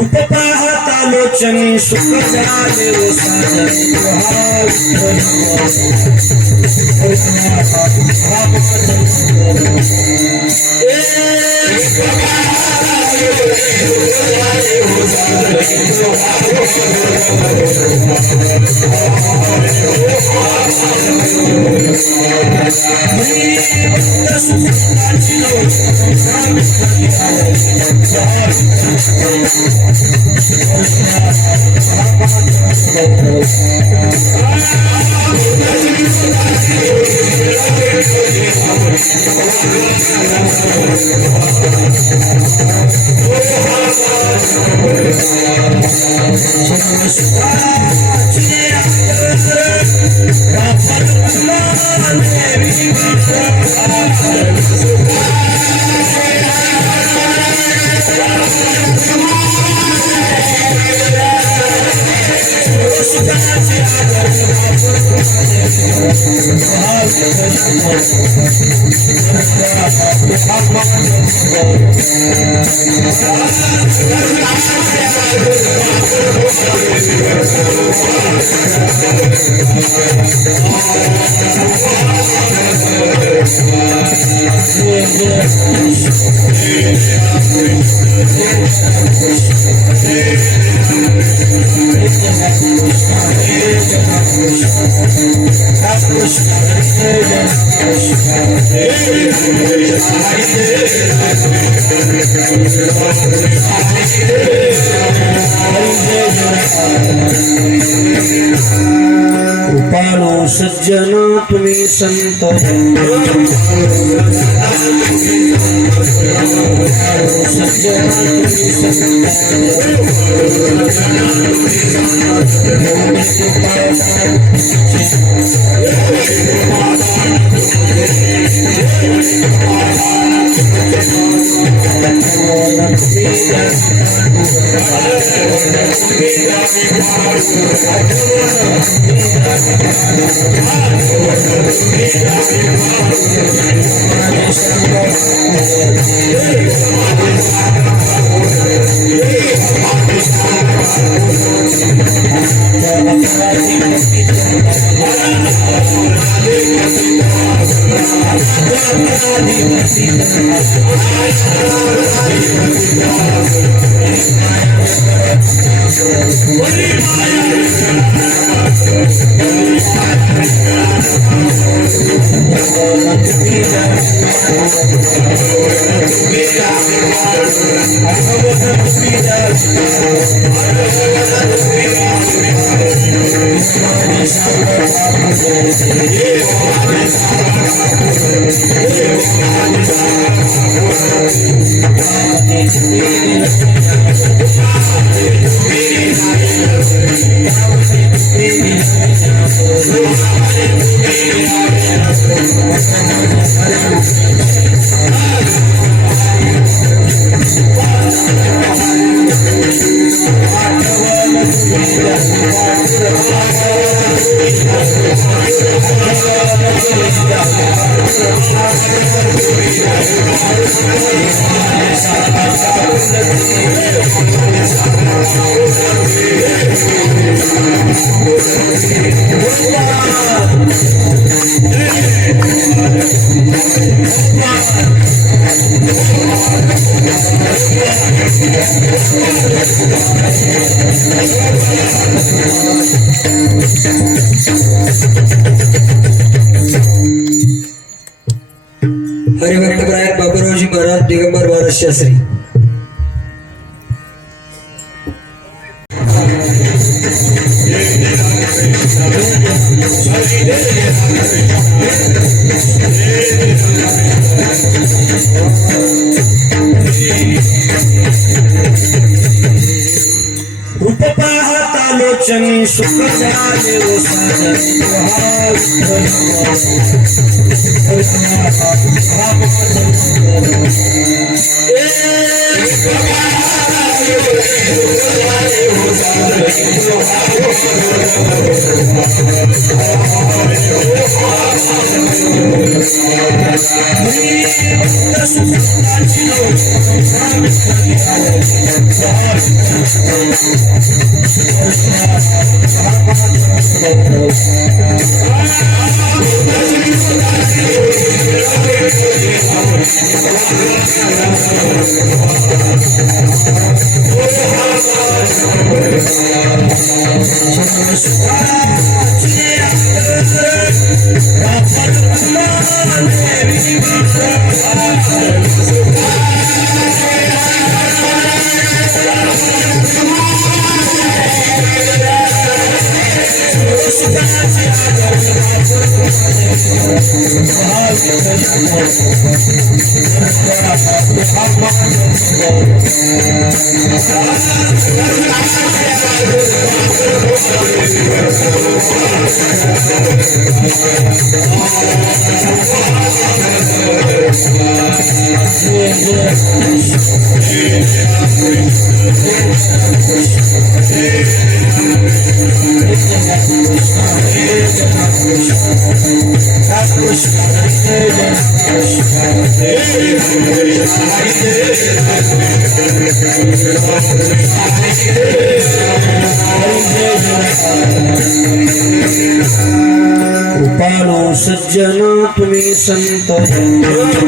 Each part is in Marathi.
उपपाहतालोचनी सुख झाले ओ साजनी कृपालो सज्जन तुम्ही संत सज्जन हरिभक्त प्रयाग बाबूरावजी महाराज दिगंबर महाराज शास्त्री उपपाहतालोचनी सुख झाले ओ साजनी कृपालो सज्जन तुम्ही संत सज्जन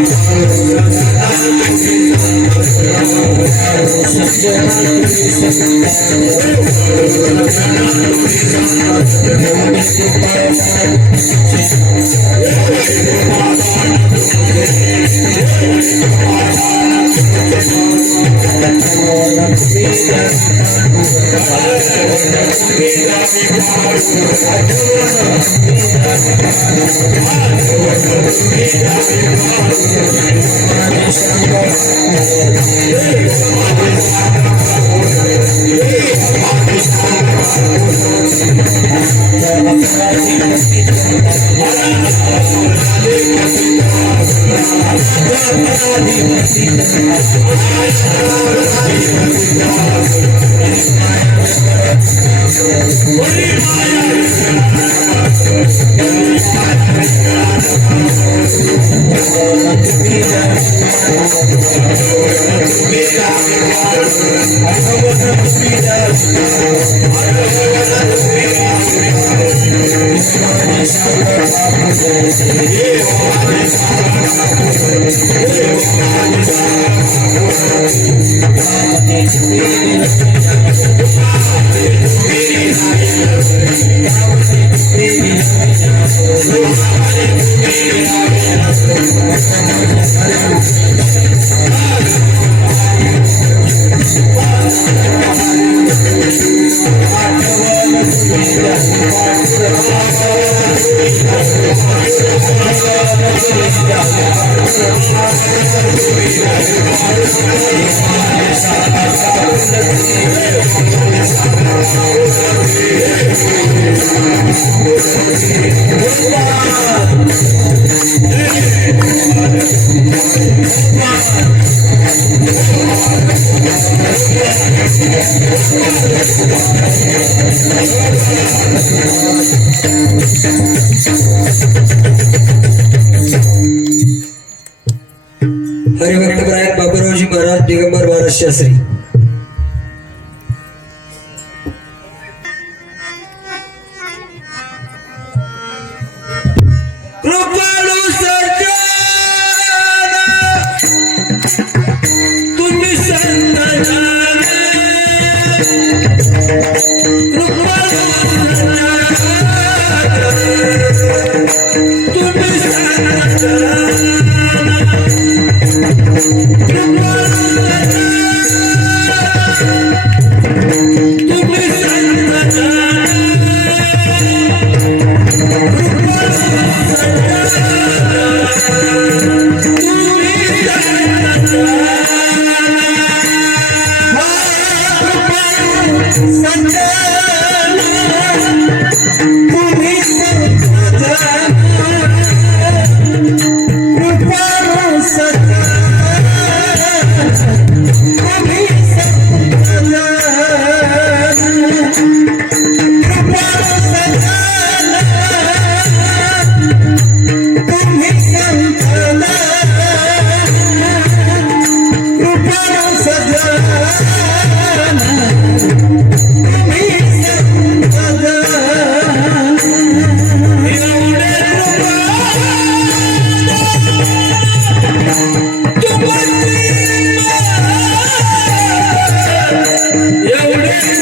हरिभक्त प्रयाग बाबूरावजी महाराज दिगंबर महाराज शास्त्री कृपालो सज्जन तुम्ही संत कृपालो तुम्ही एवढे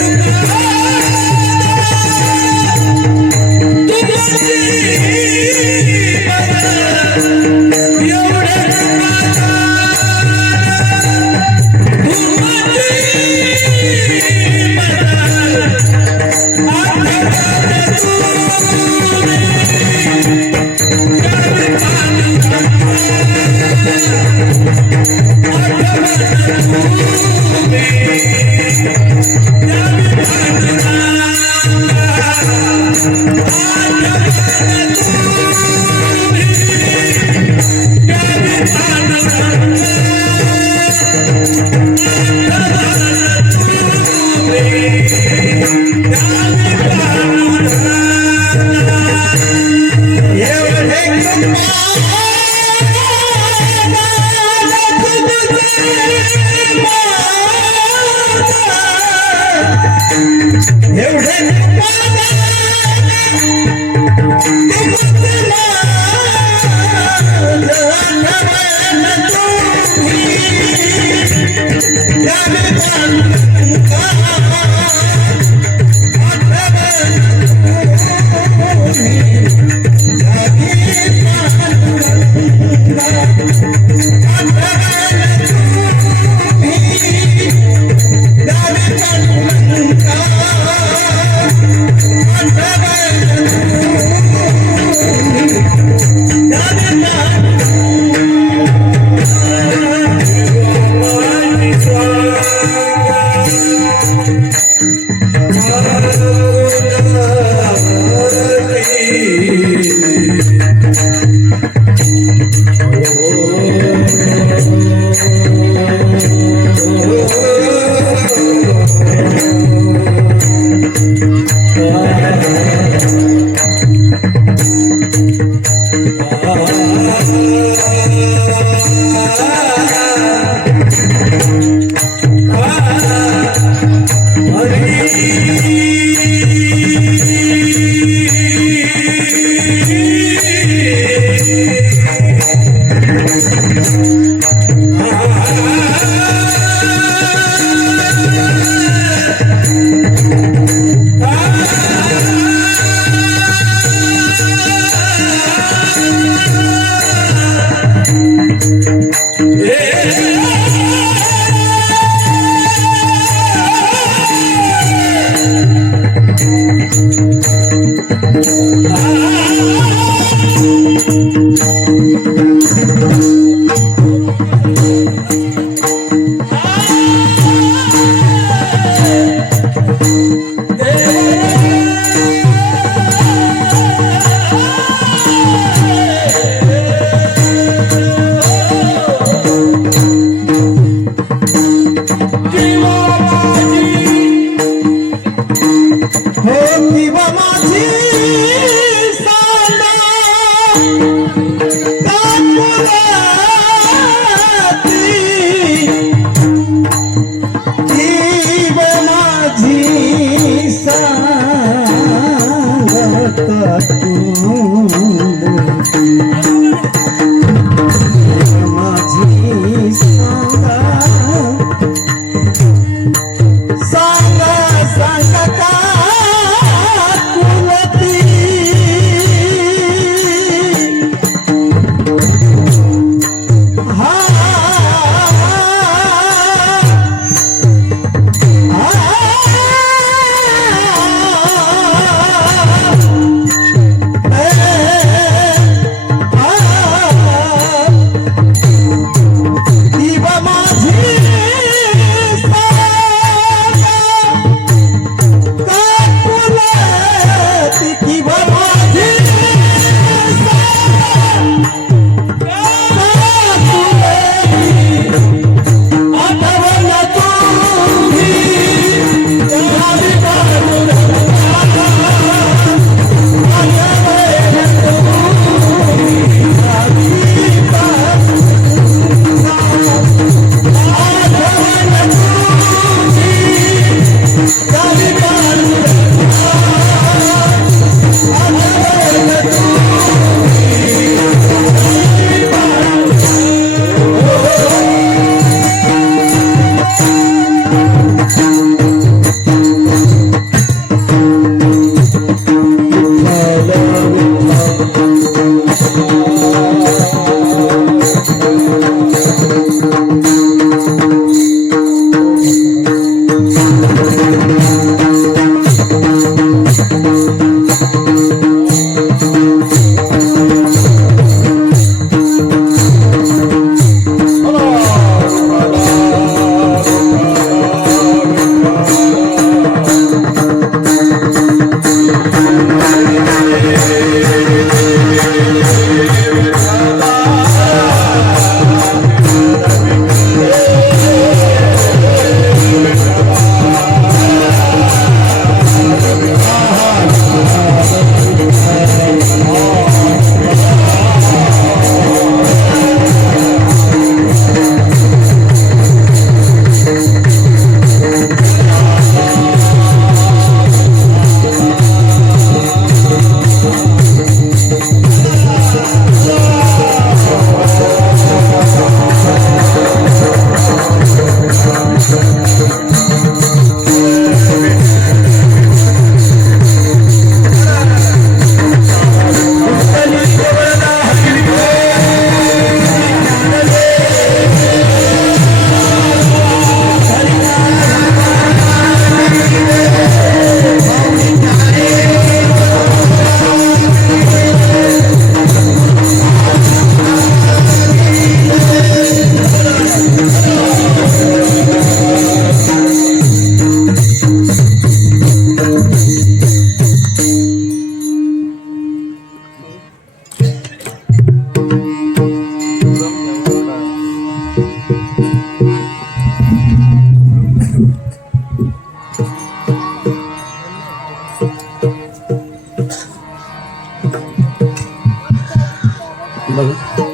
बघा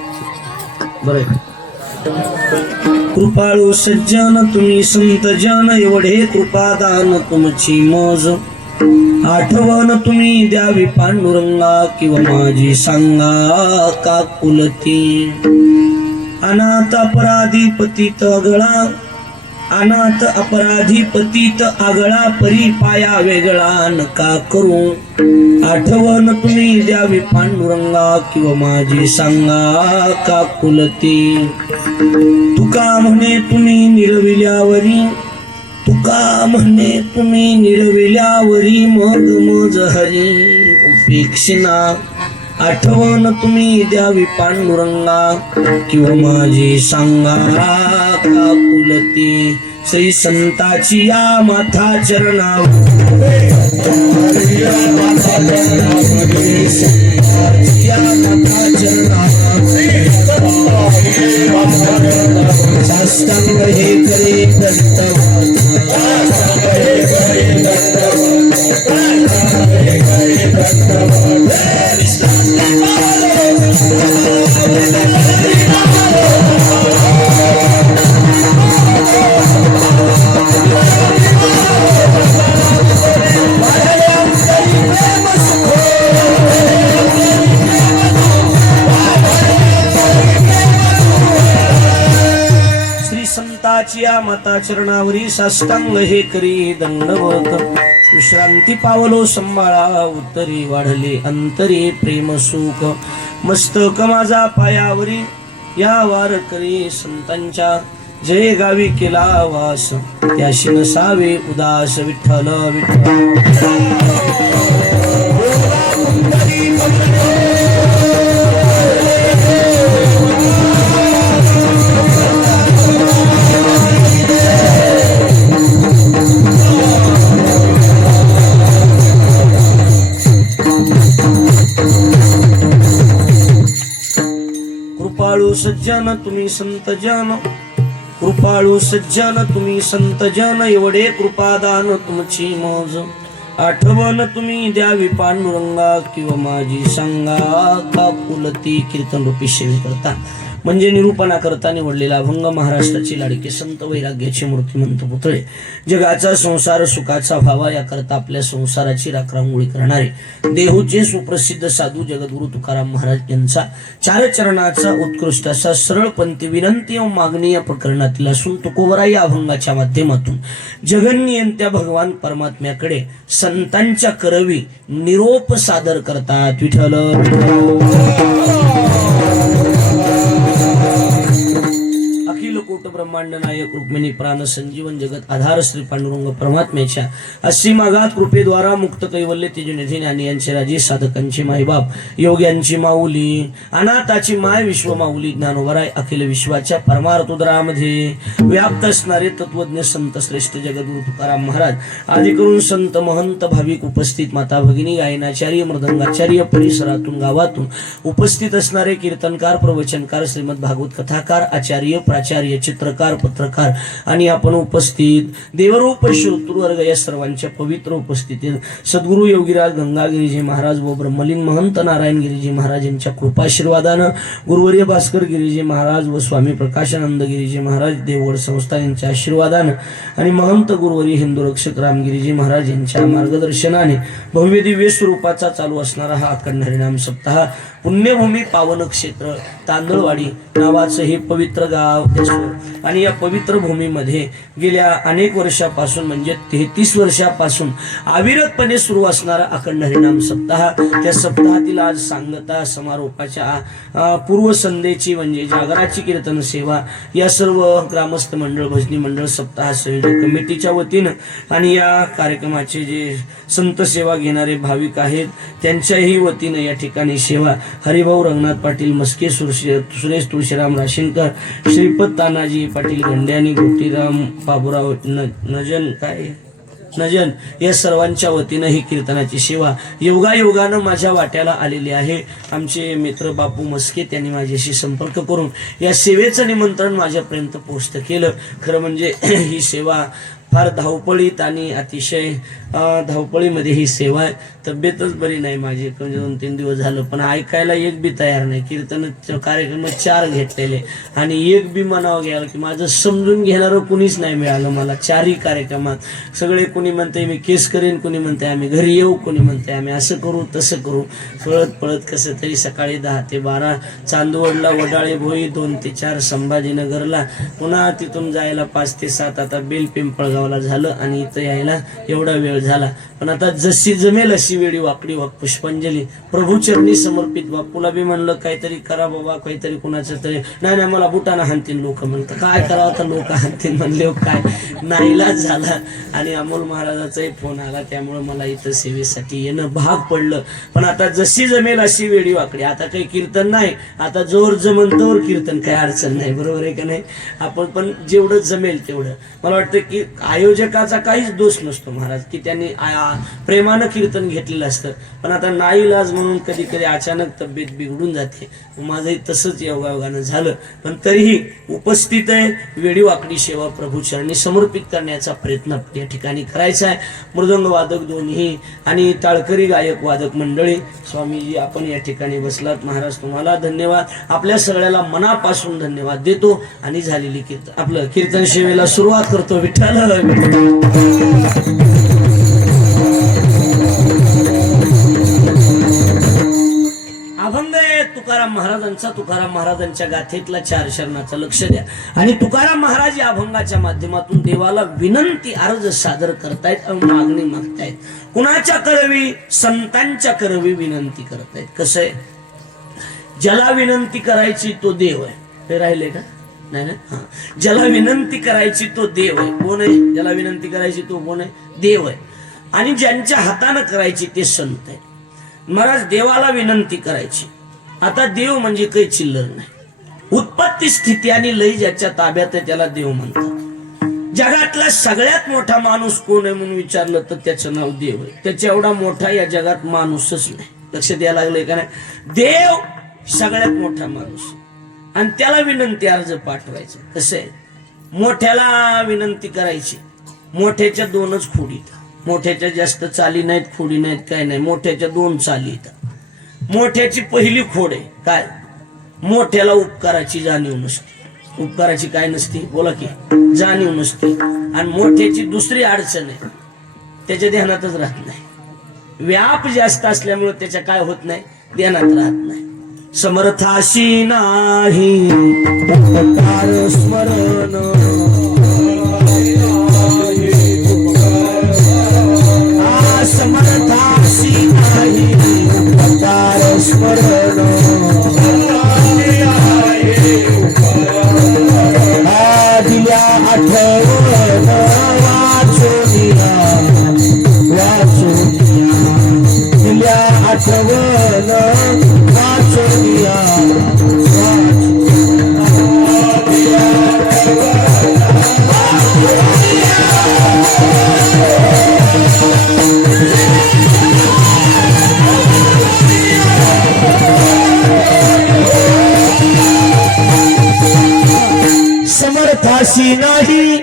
बरं. कृपाळू सज्जन तुम्ही संत जन एवढे कृपादान तुमची मज आठवण तुम्ही द्यावी पांडुरंगा किंवा माझी सांगा का कुलती अनाथ अपराधी पतित अगळा अनाथ अपराधी पतित आगळा परी पाया वेगळा नका करू आठवण तुम्ही द्यावी पांडुरंगा किंवा माझी सांगा का कुलती तुका म्हणे तुम्ही निरविल्यावरी तुका म्हणे तुम्ही निरविल्यावरी मग मज हरी उपेक्षिना आठवण तुम्ही द्यावी पांडुरंगा किंवा माझी सांगा का कुलती श्री संताची या माथा चरणावर या माथा चरणावर साष्टांग हे करे या माता चरणावरी साष्टांग हे करी दंडवत विश्रांती पावलो संभाळा उत्तरी वाढले अंतरी प्रेम सुख मस्तक माझा पायावरी या वार करी संतांच्या जय गावी केला वास त्याशी नसावे उदास विठ्ठल विठ्ठल. कृपाळू सज्जन तुम्ही संत जन कृपाळू सज्जन तुम्ही संत जन एवढे कृपादान तुमची मौज आठवण तुम्ही द्यावी पांडुरंगा किंवा माझी सांगा का कुलती. कीर्तन रूपी सेवे करता म्हणजे निरूपणा करता निवडलेला अभंग महाराष्ट्राची लाडके संत वैराग्याचे मूर्तिमंत पुतळे जगाचा संसार सुखाचा व्हावा याकरता आपल्या संसाराची राखरांगोळी करणारे देहूचे सुप्रसिद्ध साधू जगद्गुरु तुकाराम महाराज यांचा चार चरणाचा उत्कृष्ट असा सरळपंथी विनंती व मागणी या प्रकरणातील असून तुकोबरा या अभंगाच्या माध्यमातून जगन्नियंत्या भगवान परमात्म्याकडे संतांच्या करवी निरोप सादर करतात. विठ्ठल अखिल कोट ब्रह्मांड नायक रुक्मिणी प्राण संजीवन जगत आधार श्री पांडुरंग परमात्म्याच्या असीम आघात कृपेद्वारा मुक्त कैवल्य तेजनिधी ज्ञानी यांचे राजे साधकांचे मायबाप योग्यांची माऊली अनाथाची माय विश्व माऊली ज्ञानोबराय अखिल विश्वाच्या परमार्थ उदरामध्ये व्याप्त असणारे तत्वज्ञ संत श्रेष्ठ जगद्गुरु तुकाराम महाराज आदी करून संत महंत भाविक उपस्थित माता भगिनी गायनाचार्य मृदंगाचार्य परिसरातून गावातून उपस्थित असणारे कीर्तनकार प्रवचनकार श्रीमद भागवत कथाकार आचार्य प्राचार्य चित्रकार पत्रकार आणि आपण उपस्थित देवरूप श्रोतृवर्ग या सर्वांच्या पवित्र उपस्थितीत सद्गुरु योगीराज गंगागिरीजी महाराज व ब्रह्मलीन महंत नारायण गिरीजी महाराज यांच्या कृपाशीर्वादानं गुरुवर्य भास्कर गिरीजी महाराज व स्वामी प्रकाशानंद गिरीजी महाराज देवगड संस्थान यांच्या आशीर्वादानं आणि महंत गुरुवर्य हिंदू रक्षक रामगिरीजी महाराज यांच्या मार्गदर्शनाने भव्य दिव्य स्वरूपाचा चालू असणारा हा अखंड हरिनाम सप्ताह पुण्यभूमी पावन क्षेत्र तांदळवाडी नावाचं हे पवित्र गाव आणि या पवित्र भूमीमध्ये गेल्या अनेक वर्षापासून म्हणजे 33 वर्षापासून अविरतपणे सुरू असणारा अखंड हरिनाम सप्ताह त्या सप्ताहातील आज सांगता समारोपाच्या पूर्वसंध्येची म्हणजे जागराची कीर्तन सेवा या सर्व ग्रामस्थ मंडळ भजनी मंडळ सप्ताह संयोजक कमिटीच्या वतीनं आणि या कार्यक्रमाचे जे संत सेवा घेणारे भाविक आहेत त्यांच्याही वतीनं या ठिकाणी सेवा हरिभाऊ रंगनाथ पाटील मस्के सुरेश तुळशीराम राशीनकर श्रीपद तानाजी पाटील गंड्यानी गोटीराम बाबूराव नजन या सर्वांच्या वतीनं ही कीर्तनाची सेवा योगायोगानं माझ्या वाट्याला आलेली आहे. आमचे मित्र बापू मस्के त्यांनी माझ्याशी संपर्क करून या सेवेचं निमंत्रण माझ्यापर्यंत पोहोचत केलं. खरं म्हणजे ही सेवा फार धावपळीत आणि अतिशय धावपळीमध्ये ही सेवा आहे. तब्येतच बरी नाही माझी, 2-3 दिवस झालं, पण ऐकायला एक बी तयार नाही. कीर्तन कार्यक्रम 4 घेतलेले आणि एक बी म्हणावं गेलं की माझं समजून घेणारं कुणीच नाही मिळालं मला. 4ही कार्यक्रमात सगळे कुणी म्हणते मी केस करेन, कुणी म्हणते आम्ही घरी येऊ, कुणी म्हणते आम्ही असं करू तसं करू. पळत कसं तरी सकाळी 10 ते 12 चांदवडला, वडाळे भोई, 2 ते 4 संभाजीनगरला, पुन्हा तिथून जायला 5 ते 7 आता बेल पिंपळगावला झालं आणि इथं यायला एवढा वेळ झाला. पण आता जशी जमेल अशी वेळी वाकडी पुष्पांजली प्रभूचरणी समर्पित. बापूला बी म्हणलं काहीतरी करा बाबा, काहीतरी कुणाचं तरी. नाही मला बुटाना हाणतील लोक. म्हणतं काय करावं तर लोक हाणतील म्हणले काय, नाईलाज झाला. आणि अमोल महाराजाचाही फोन आला, त्यामुळे मला इथं सेवेसाठी येणं भाग पडलं. पण आता जशी जमेल अशी वेळी वाकडी. आता काही कीर्तन नाही, आता जोर जमन तोवर कीर्तन, काही अडचण नाही. बरोबर आहे का नाही? आपण पण जेवढं जमेल तेवढं. मला वाटतं की आयोजकाचा काहीच दोष नसतो महाराज, की त्यांनी प्रेमानं कीर्तन घेतलेलं असतं. पण आता नाईलाज म्हणून कधी कधी अचानक तब्येत बिघडून जाते. माझंही तसंच योगायोगानं झालं. पण तरीही उपस्थित आहे. वेळी वाकडी सेवा प्रभूचरणी समर्पित करण्याचा प्रयत्न या ठिकाणी करायचा आहे. मृदंग वादक दोन्ही आणि टाळकरी गायक वादक मंडळी, स्वामीजी आपण या ठिकाणी बसलात. महाराज तुम्हाला धन्यवाद, आपल्या सगळ्याला मनापासून धन्यवाद देतो. आणि झालेली आपलं कीर्तन सेवेला सुरुवात करतो. विठ्ठल अभंग आहे तुकाराम महाराजांच्या गाथेतला 4 शरणाचं लक्ष द्या. आणि तुकाराम महाराज या अभंगाच्या माध्यमातून देवाला विनंती अर्ज सादर करतायत आणि मागणी मागतायत. कुणाच्या करवी? संतांच्या करवी विनंती करतायत. कसं आहे, ज्याला विनंती करायची तो देव आहे. हे राहिले का? नाही ना? हा, ज्याला विनंती करायची तो देव आहे. कोण आहे ज्याला विनंती करायची? तो कोण आहे? देव आहे. आणि ज्यांच्या हातानं करायची ते संत आहे. महाराज देवाला विनंती करायची. आता देव म्हणजे काही चिल्लर नाही. उत्पत्ती स्थिती आणि लय ज्याच्या ताब्यात आहे त्याला देव म्हणतात. जगातला सगळ्यात मोठा माणूस कोण आहे म्हणून विचारलं तर त्याचं नाव देव आहे. त्याच्या एवढा मोठा या जगात माणूसच नाही. लक्ष द्यायला लागलंय का नाही? देव सगळ्यात मोठा माणूस आणि त्याला विनंती अर्ज पाठवायचं. कसं आहे, मोठ्याला विनंती करायची. मोठ्याच्या 2च खोडी. मोठ्याच्या जास्त चाली नाहीत, खोडी नाहीत, काय नाही. मोठ्याच्या 2 चाली येतात. मोठ्याची पहिली खोड आहे काय? मोठ्याला उपकाराची जाणीव नसते. उपकाराची काय नसती? बोला की, जाणीव नसते. आणि मोठ्याची दुसरी अडचण आहे, त्याच्या ध्यानातच राहत नाही. व्याप जास्त असल्यामुळे त्याच्या काय होत नाही? ध्यानात राहत नाही. समर्थाशी नाही उपकार स्मरण, समर्थाशी नाही उपकार स्मरण, दिल्या आठवण वाचोनिया दिल्या आठवण वाचोनिया समर्थाशी नाही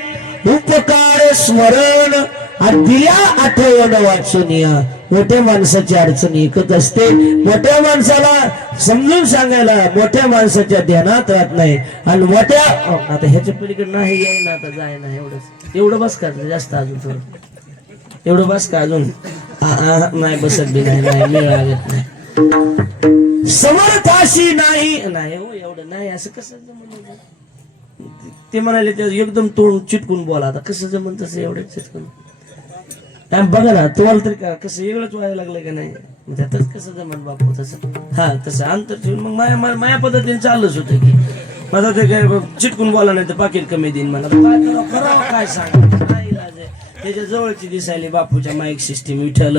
उपकार स्मरण, दिल्या आठवण वाचूनिया. मोठ्या माणसाची अडचण एकच असते, मोठ्या माणसाला समजून सांगायला मोठ्या माणसाच्या ध्यानात राहत नाही. आणि मोठ्या आता ह्याच्या पलीकडे नाही याय ना, आता जाय ना. एवढं बस का? जास्त अजून थोडं एवढं बस का? अजून नाही बसत बी नाही, वेळ लागत नाही. समर्थाशी नाही हो, एवढं नाही. असं कसं जमलं? ते म्हणाले ते एकदम तोंड चिटकून बोला. आता कसं जमन तसं एवढं चिटकून बघा ना. तुम्हाला तरी का कसं वेगळंच व्हायला लागलं का नाही? त्यातच कसं जमन बापू तसं. हा तसं अंतर ठेवून मग माया पद्धतीने चाललंच होतं की माझा ते काय चिटकून बोला नाही तर पाकिट कमी देईन. मला काय करावं काय सांगा. काय इलाज आहे? त्याच्या जवळची दिसायली बापूच्या माईक सिस्टीम. विठ्ठल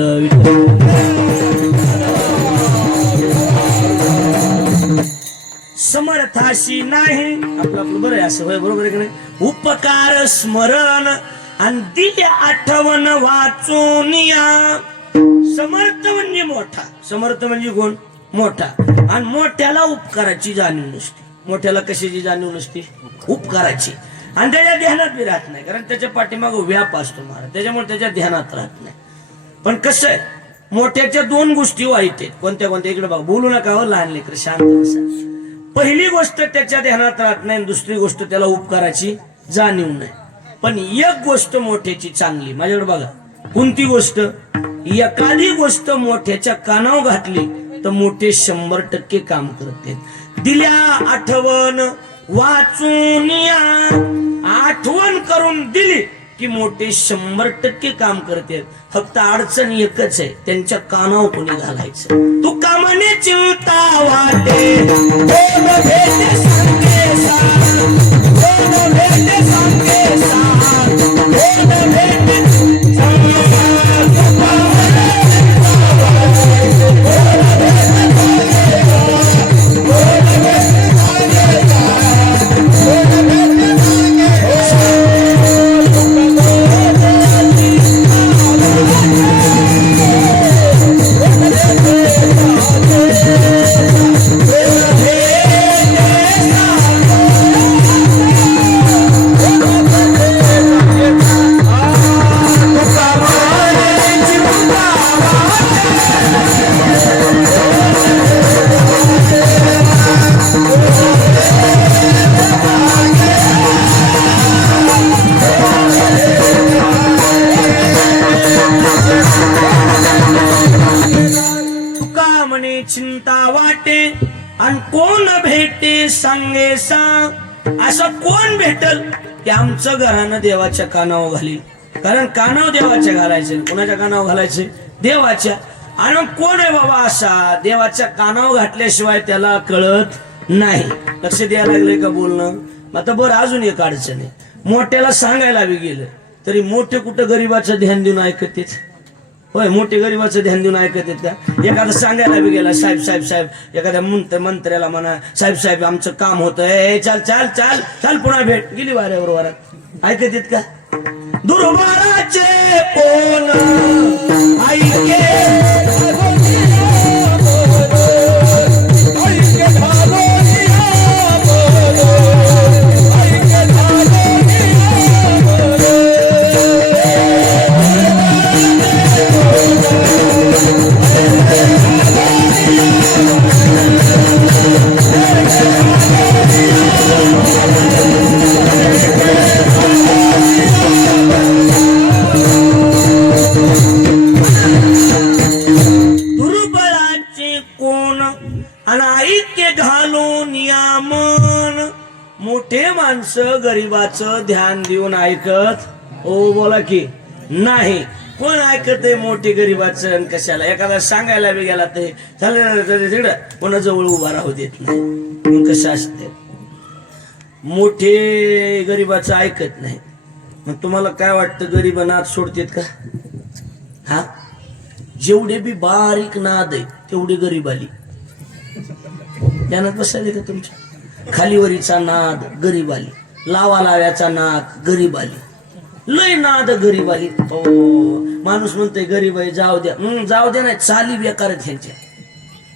समर्थाशी नाही आपलं बरं आहे असं. होय बरोबर आहे की नाही? उपकार स्मरण आणि दिल्या आठवण वाचूनिया. समर्थ म्हणजे मोठा. समर्थ म्हणजे कोण? मोठा. आणि मोठ्याला उपकाराची जाणीव नसते. मोठ्याला कशाची जाणीव नसते? उपकाराची. आणि त्याच्या ध्यानात बी राहत नाही, कारण त्याच्या पाठीमाग व्याप असतो महाराज, त्याच्यामुळे त्याच्या ध्यानात राहत नाही. पण कसं आहे, मोठ्याच्या दोन गोष्टी वाईट आहेत. कोणत्या कोणत्या? इकडे बघा, बोलू नका हो लहान लेकर, शांत बसा. पहिली गोष्ट त्याच्या ध्यानात राहत नाही, दुसरी गोष्ट त्याला उपकाराची जाणीव नाही. पण एक गोष्ट मोठ्याची चांगली, माझ्याकडे बघा, कोणती गोष्ट? एखादी गोष्ट मोठ्याच्या कानावर घातली तर मोठे 100% काम करते. दिल्या आठवण वाचून या, आठवण करून दिली की मोठे 100% काम करते. फक्त अडचण एकच आहे, त्यांच्या कानावर कोणी घालायचं. तू कामाने चिंता वाटे, कोण भेटे सांगे सांग, कोण भेटे सांगे सांग, कोण भेटे चिंता वाटे आणि कोण भेटे सांगे सांग. असं कोण भेटल की आमचं घरानं देवाच्या कानावर घाली, कारण कानावर देवाच्या घालायचे. कोणाच्या कानावर घालायचे? देवाच्या. आणि कोण आहे बाबा असा देवाच्या कानावर घातल्याशिवाय त्याला कळत नाही. लक्ष द्यायला लागले का बोलणं? आता बरं, अजून एक अडचण आहे. मोठ्याला सांगायला बी गेलं तरी मोठे कुठं गरीबाचं ध्यान देऊन ऐकतेच? होय, मोठे गरीबाचं ध्यान देऊन ऐकत येत का? एखादं सांगायला बी गेला, साहेब साहेब साहेब, एखाद्या मंत्र्याला म्हणा, साहेब साहेब आमचं काम होतं, चाल चाल चाल चाल पुन्हा भेट, गेली वाऱ्यावर वारात. ऐकत येत का? दुर्बाराचे कोण ऐके मोठे माणसं गरीबाचं ध्यान देऊन ऐकत ओ बोला की नाही. कोण ऐकत आहे मोठे गरीबाचं? कशाला? एखादा सांगायला बी गेला ते तिकडं कोणा जवळ उभा राहू देत नाही. मग कसं असते? मोठे गरीबाचं ऐकत नाही. मग तुम्हाला काय वाटतं, गरीब नाद सोडतेत का? हा, जेवढे बी बारीक नाद आहे तेवढे गरीब आली. त्यानं बसायले का तुमच्या? खालीवरीचा नाद गरीब आली, लावा लाव्याचा नाद गरीब आली, लय नाद गरीब आली. माणूस म्हणतोय गरीब आहे जाऊ द्या. जाऊ द्या नाही, चाली बेकार ह्यांच्या,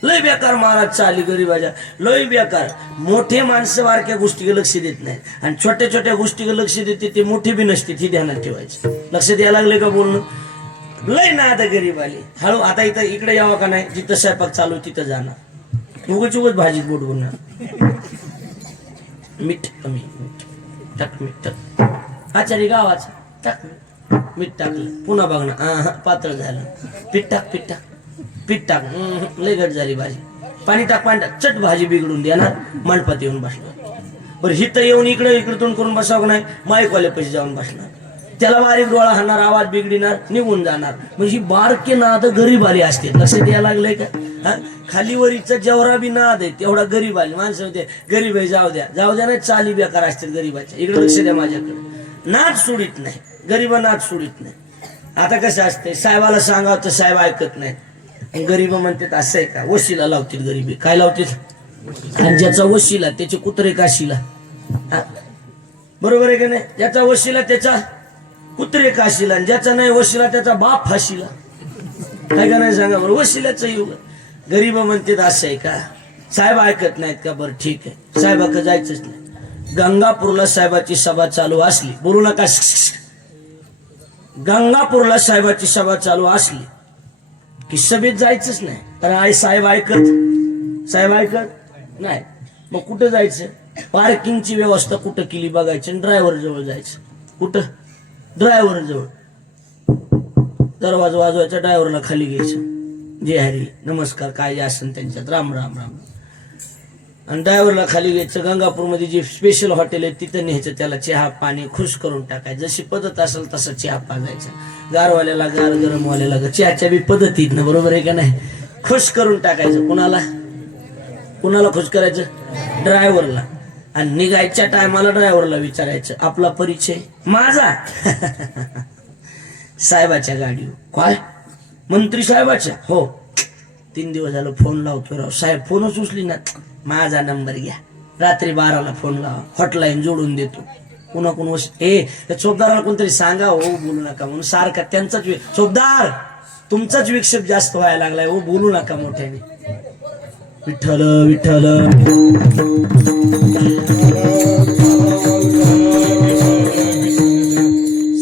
लय बेकार महाराज चाली गरीबाच्या, लय बेकार. मोठे माणसं बारक्या गोष्टीकडे लक्ष देत नाही आणि छोट्या छोट्या गोष्टीकडे लक्ष देते, ते मोठे बी नसते. ही ध्यानात ठेवायचं. लक्ष द्यायला लागले का बोलणं? लय नाद गरीब आली. हळू आता इथं इकडे यावं का नाही? जिथं स्वयंपाक चालू तिथं जाणार, उगच उगच भाजीत बोट बोलणार. मीठ कमी, मीठ टाक, मीठ टाक. आचारी गावाचं टाक, मीठ टाकलं. पुन्हा बघणार, पातळ झालं. पीठ टाक, पीठ टाक, पीठ टाक. लय घट झाली भाजी. पाणी टाक, पाणी टाक. चट भाजी बिघडून देणार. मंडपात येऊन बसणार. बरं हिथं येऊन इकडे तोंड करून बसावं नाही, माईकवाल्या पैसे जाऊन बसणार. त्याला बारीक डोळा हाणणार, आवाज बिघडणार, निघून जाणार. म्हणजे ही बारके नाद गरीब आली असते. लक्षात यायला लागलंय का? खालीवरीचा जेवढा बी नाद आहे तेवढा गरीब आली. माणसं होते गरीब आहे जाऊ द्या, जाऊ द्या नाही, चाली बेकार असते गरीबाच्या. इकडे लक्ष द्या माझ्याकडे. नाद सोडित नाही, गरीब नाद सोडित नाही. आता कसं असतंय, साहेबाला सांगावं तर साहेब ऐकत नाही. गरीब म्हणतात असं आहे का? वशीला लावतील गरीबी. काय लावतील? आणि ज्याचा वशीला त्याचे कुत्रे काशीला. बरोबर आहे का नाही? ज्याचा वशीला त्याचा कुत्रे काशीला, ज्याचा नाही वशीला त्याचा बाप फाशीला. काय का नाही सांगा बरं? वशिल्याचं युग. गरीब म्हणतात असं आहे का? साहेब ऐकत नाहीत का? बरं ठीक आहे, साहेबाकडे जायचंच नाही. गंगापूरला साहेबाची सभा चालू असली, बोलू नका, गंगापूरला साहेबाची सभा चालू असली की सभेत जायचंच नाही. तर आई साहेब ऐकत नाही. मग कुठं जायचं? पार्किंगची व्यवस्था कुठं केली बघायची आणि ड्रायव्हर जवळ जायचं. कुठं? ड्रायव्हर जवळ. दरवाजा वाजवायचा, ड्रायव्हरला खाली घ्यायचं, जे हरी नमस्कार काय जे असेल त्यांच्यात राम राम राम, आणि ड्रायव्हरला खाली घ्यायचं. गंगापूरमध्ये जे स्पेशल हॉटेल आहे तिथं न्यायचं, त्याला चहा पाणी खुश करून टाकायचं. जशी पद्धत असेल तसं चहा पाजायचं. गारवाल्याला गार, गरमवाल्याला गार, चहाच्या बी पद्धतीत ना, बरोबर आहे का नाही? खुश करून टाकायचं. कुणाला खुश करायचं? ड्रायव्हरला. आणि निघायच्या टायमाला ड्रायव्हरला विचारायचं आपला परिचय. माझा साहेबाच्या गाडीवर. काय? मंत्री साहेबाच्या? हो. 3 दिवस झालं फोन लावतो राव, साहेब फोनच उचली ना. माझा नंबर घ्या, रात्री 12ला फोन लावा, हॉटलाईन जोडून देतो. कुणा कोण चोपदाराला कोणतरी सांगा हो बोलू नका म्हणून. सारखा त्यांचाच चोपदार तुमचाच विक्षेप जास्त व्हायला लागलाय हो, बोलू नका मोठ्याने. विठ्ठल विठ्ठल.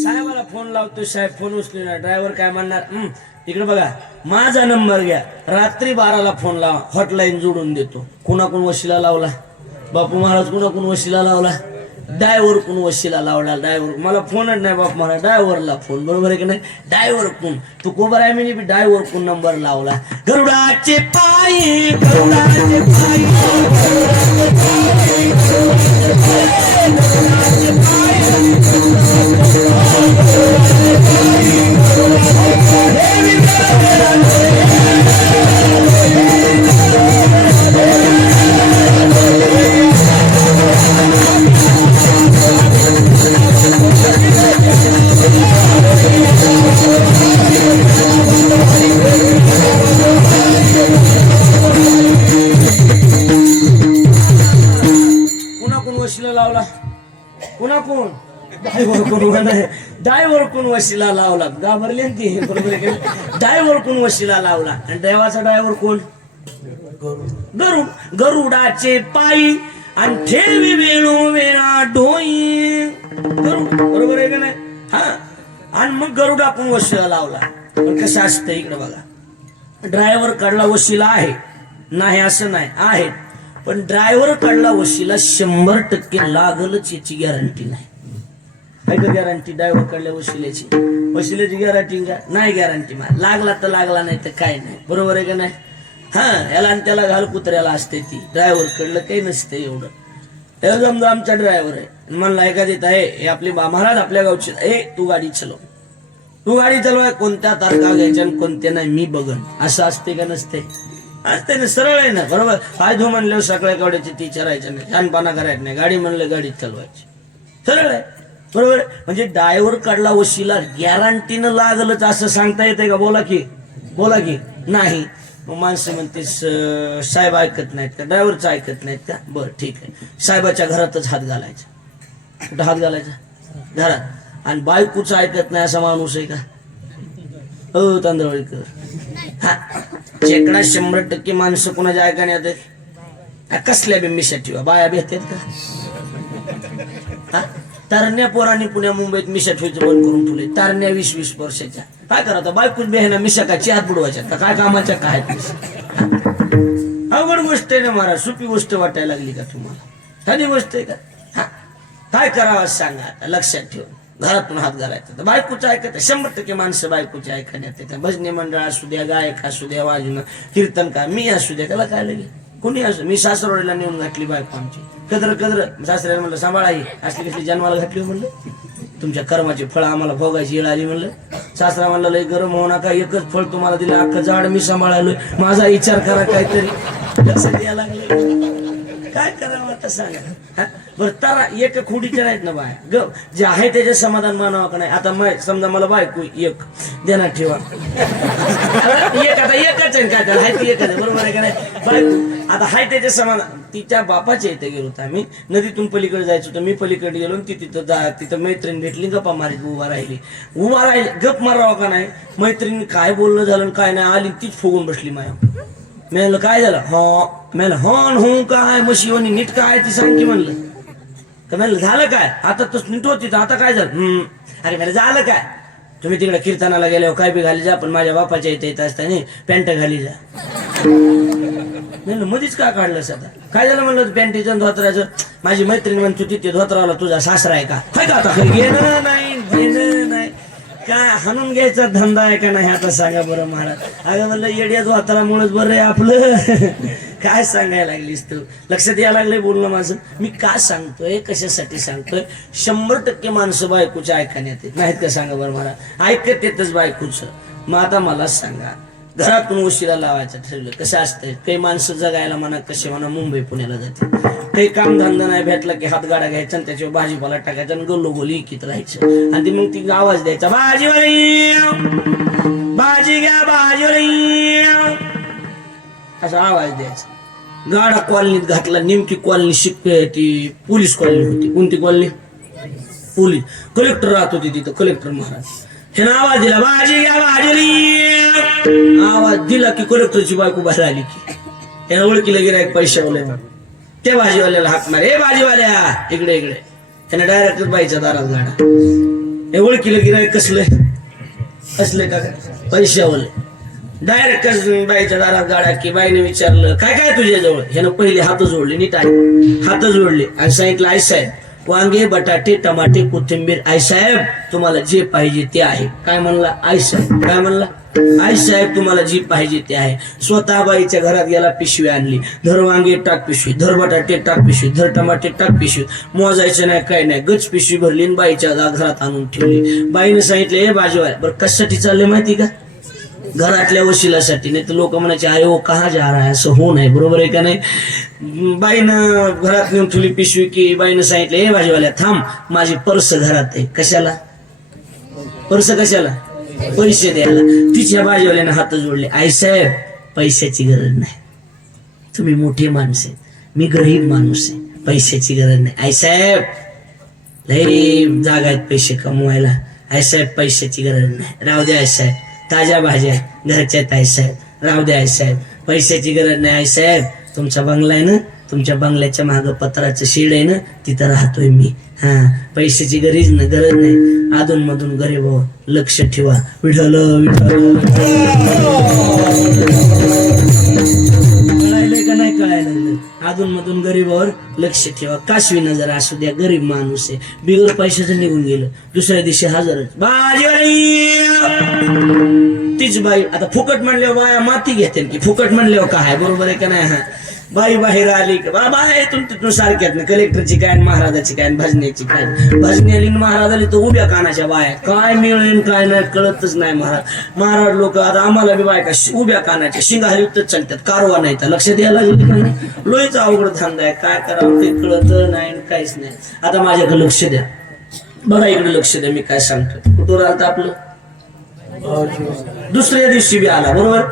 साहेबाला फोन लावतो, साहेब फोन उचलू ना. ड्रायव्हर काय म्हणणार? इकडे बघा, माझा नंबर घ्या, रात्री 12ला फोन लावा, हॉटलाईन जोडून देतो. कुणाकून वशिला लावला? बापू महाराज कुणाकून वशिला लावला? ड्रायव्हर कोण वशिला लावला? ड्रायव्हर. मला फोनच नाही बाप महाराज, ड्रायव्हरला फोन. बरोबर आहे की नाही? ड्रायव्हर कोण? तू कोबर आहे मी ड्रायव्हर कोण नंबर लावला. गरुडाचे पायी, गरुडाचे पायी, ड्रायव्हर कोण वशिला लावला? घाबरले ती, बरोबर आहे. ड्रायव्हर कोण वशिला लावला? आणि ड्रायव्हरचा ड्रायव्हर कोण? गरुडाचे पायी आणि ठेवी वेळोवेळा डोई. गरुड, बरोबर आहे का नाही? हा. आणि मग गरुडा कोण वशिला लावला? पण कसं असतं इकडे बघा, ड्रायव्हर कडला वशिला आहे नाही असं नाही, आहे. पण ड्रायव्हर कडला वशिला 100% लागलच याची गॅरंटी नाही. काय का गॅरंटी ड्रायव्हर कडल्या वशिल्याची गॅरंटी का नाही? गॅरंटी लागला तर लागला, नाही तर काय नाही. बरोबर आहे का नाही? हा. याला आणि त्याला घाल कुत्र्याला असते ती. ड्रायव्हर कडलं काही नसतं एवढं. हे समजा आमचा ड्रायव्हर आहे, म्हणला एखादी आहे आपली महाराज आपल्या गावची, तू गाडी चालवाय, कोणत्या तारखा घ्यायच्या आणि कोणत्या नाही मी बघन, असं असते का नसते? असते ना. सरळ आहे ना, बरोबर. फायदो म्हणल्यावर सगळ्या गाड्याची ती चरायचं नाही, छानपणा करायचं नाही. गाडी म्हणलं गाडी चालवायची, सरळ आहे. बरोबर. म्हणजे ड्रायव्हर काढला वशिला गॅरंटीनं लागलच असं सांगता येते का? बोला की नाही. मग माणसं म्हणते साहेब ऐकत नाहीत का? ड्रायव्हरचं ऐकत नाहीत का? बरं ठीक आहे, साहेबाच्या घरातच हात घालायचा. कुठं हात घालायचा? घरात. आणि बायकोचं ऐकत नाही असा माणूस आहे का? हो तांदळकर. हा. शेकडा 100% माणसं कोणाच्या ऐकाने येतात? कसल्या बी मिशा ठेवा, बाया भेटतात का? तरण्या पोरांनी पुण्या मुंबईत मिशा ठेवायचं बंद करून ठेवले. तरण्या 20-20 वर्षाच्या. काय करता? बायकोच बेहना मिशा काय हात बुडवायच्या का? काय कामाच्या काय? अवघड गोष्ट आहे ना महाराज. सोपी गोष्ट वाटायला लागली का तुम्हाला? साधी गोष्ट आहे का? हा. काय करावं सांगा आता, लक्षात ठेवून. घरातून हात घालायचा. तर बायकोचं ऐकत 100% माणसं बायकोच्या ऐकण्यात येतात. भजनी मंडळ असू द्या, गायक असू द्या, वाजून कीर्तनकार मी असू द्या, त्याला काय लागेल? कोणी असं. मी सासरवाडीला नेऊन घातली बायको आमची. कदर सासऱ्याला म्हणलं सांभाळा, ही असली कसली जन्माला घातली म्हणलं, तुमच्या कर्माची फळं आम्हाला भोगायची येळ आली म्हणलं. सासरा म्हणलं लय गरम होऊ नका, एकच फळ तुम्हाला दिलं, अख्खं झाड मी सांभाळायलोय, माझा विचार करा काहीतरी. लक्षात यायला लागलं. काय करावं आता सांगा? बरं तारा एक खोडीच्या नाहीत ना बाय ग, जे आहे त्याचे समाधान मानावं का नाही? आता समजा मला बायको एक देणार ठेवा, एक आता एकच आहे काय त्याला, हाय ती एकच आहे, बरोबर आहे का नाही? बायको आता हाय त्याचे समाधान. तिच्या बापाच्या इथे गेलो होतो आम्ही, नदीतून पलीकडे जायचो तर मी पलीकडे गेलो, ती तिथं मैत्रीण भेटली, गप्पा मारीत उभा राहिली. गप मारावं का नाही? मैत्रिणी काय बोलणं झालं काय नाही, आली तीच फुगून बसली माया. मी म्हणलं काय झालं? हो म्हणलं हो काय म्हशीवणी नीट काय ती सांग की म्हणलं. का म्हणलं झालं काय आता तर नीट होती तर आता काय झालं अरे म्हणलं झालं काय तुम्ही तिकडे कीर्तनाला गेल्यावर काय बी घाली जा पण माझ्या बापाच्या इथे येत असताना पॅन्ट घाली जा. म्हणलं मधीच का काढलंस आता काय झालं म्हणलं पॅन्टीचं धोत्राचं माझी मैत्रीण म्हणतो तिथे धोत्राला तुझा सासरा आहे का काय का आता घेणं नाही काय हाणून घ्यायचा धंदा आहे का नाही आता सांगा बरं महाराज. अगं म्हणलं येड्या धोत्रामुळेच बरं आहे आपलं. काय सांगायला लागलीस तू लक्षात यायला लागलंय बोलणं माझं मी का सांगतोय कशासाठी सांगतोय 100% माणसं बायकोच्या ऐकण्यात येत नाहीत का सांगा बरं मला ऐकत येतच बायकोचं. मग आता मला सांगा घरातून उशिरा लावायचं ठरलं कसं असतंय काही माणसं जगायला म्हणा कसे म्हणा मुंबई पुण्याला जाते काही काम धंदा नाही भेटला की हातगाडा घ्यायचा आणि त्याच्यावर भाजीपाला टाकायचा आणि गोलोगोली इकित राहायचं आणि मग ती आवाज द्यायचा भाजीवाली भाजी घ्या भाजीवाली असा आवाज द्यायचा. गाडा कॉलनीत घातला नेमकी कॉलनी शिकते ती पोलीस कॉलनी होती कोणती कॉलनी पोलीस कलेक्टर राहत होती तिथं कलेक्टर महाराज ह्यानं आवाज दिला भाजी घ्या भाजी आवाज दिला की कलेक्टरची बायको बाहेर आली की यानं ओळखीला गिरायक पैशावाले त्या भाजीवाल्याला हाक मारे भाजीवाल्या इकडे इकडे त्याने डायरेक्ट बाईच्या दारात गाडा हे ओळखीला गिरायक कसले का पैशावाले डायरेक्ट बाईच्या दारात गाडा की बाईने विचारलं काय काय तुझ्याजवळ ह्यानं पहिले हात जोडले नीट आहे हात जोडले आणि सांगितलं आई साहेब वांगे बटाटे टमाटे कोथिंबीर आई साहेब तुम्हाला जे पाहिजे ते आहे. काय म्हणला आई साहेब काय म्हणला आई साहेब तुम्हाला जी पाहिजे ते आहे. स्वतः बाईच्या घरात गेला पिशवी आणली धर वांगे टाक पिशवी धर बटाटे टाक पिशवी धर टमाटे टाक पिशवी मोजायचं नाही काय नाही गच पिशवी भरली बाईच्या घरात आणून ठेवली. बाईने सांगितले हे बाजूवाले बरं कशासाठी चालले माहिती का घरातल्या वशिलासाठी नाही तर लोक म्हणायचे आय ओ कहा जा रहा है असं होऊ नये बरोबर आहे का नाही. बाईनं घरात नेऊन ठेवली पिशवी की बाईनं सांगितले हे भाजीवाल्या थांब माझी पर्स घरात आहे. कशाला पर्स कशाला पैसे द्यायला. तिच्या भाजीवाल्यानं हात जोडले आई साहेब पैशाची गरज नाही तुम्ही मोठे माणूस आहे मी गरीब माणूस आहे पैशाची गरज नाही. आई साहेब लय जागा आहेत पैसे कमवायला आई साहेब पैशाची गरज नाही राहू द्या आई साहेब ताज्या भाज्या घरच्या आई साहेब राहू द्या आई साहेब पैशाची गरज नाही. आई साहेब तुमचा बंगला आहे ना तुमच्या बंगल्याच्या मागं पत्राचं शेड आहे ना तिथं राहतोय मी हा पैशाची गरज नाही अधून मधून गरीब हो लक्ष ठेवा विठ्ठल कळायलंय का नाही कळायला अधून मधून गरीबावर लक्ष ठेवा. काशवी नजर असू द्या गरीब माणूस आहे बिगर पैशाचं निघून गेलं दुसऱ्या दिवशी हजरच तीच बाई आता फुकट म्हणल्यावर बाया माती घेते की फुकट म्हणल्यावर काय बरोबर आहे का नाही. हा बाई बाहेर आली का बाबा इथून तिथून सारख्यात ना कलेक्टरची काय महाराजाची काय भजण्याची काय भजनी आली महाराज आली तर उभ्या कानाच्या बाया काय मिळेल काय नाही कळतच नाही. महाराज लोक आता आम्हाला बी बायका उभ्या कानाच्या शिंगाली तर चालतात कारवा नाही तर लक्षात यायला लागलं का नाही. लोहीचा अवघड धंदा आहे काय करावं ते कळत नाही काहीच नाही. आता माझ्याकडे लक्ष द्या बघा इकडे लक्ष द्या मी काय सांगतो कुठं राहतं आपलं दुसऱ्या दिवशी बी आला बरोबर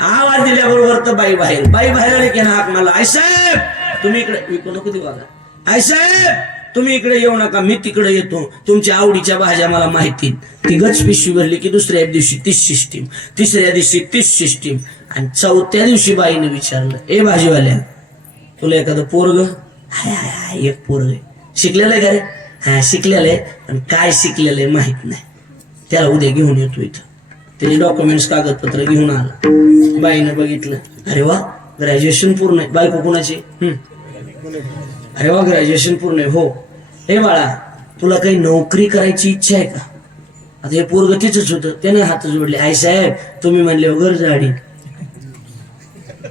आवाज दिल्याबरोबर तर बाई बाहेर आली की हाक मला आई साहेब तुम्ही इकडे विकू नको ती बघा आई साहेब तुम्ही इकडे येऊ नका मी तिकडे येतो तुमच्या आवडीच्या भाज्या मला माहिती. ती गच पिशवी भरली की दुसऱ्या दिवशी 30 सिस्टीम तिसऱ्या दिवशी 30 सिस्टीम आणि चौथ्या दिवशी बाईने विचारलं ए भाजीवाल्या तुला एखादं पोरग हाय एक पोरग शिकलेलं आहे का रे हा शिकलेलं आहे पण काय शिकलेलं आहे माहित नाही त्याला उद्या घेऊन येतो इथं. त्याचे डॉक्युमेंट्स कागदपत्र घेऊन आला बाईनं बघितलं अरे वा ग्रॅज्युएशन पूर्ण आहे. बायको कुणाची अरे वा ग्रॅज्युएशन पूर्ण आहे हो. हे बाळा तुला काही नोकरी करायची इच्छा आहे का. आता हे पोरग तिचंच होतं त्याने हात जोडले आई साहेब तुम्ही म्हणले गरज आडी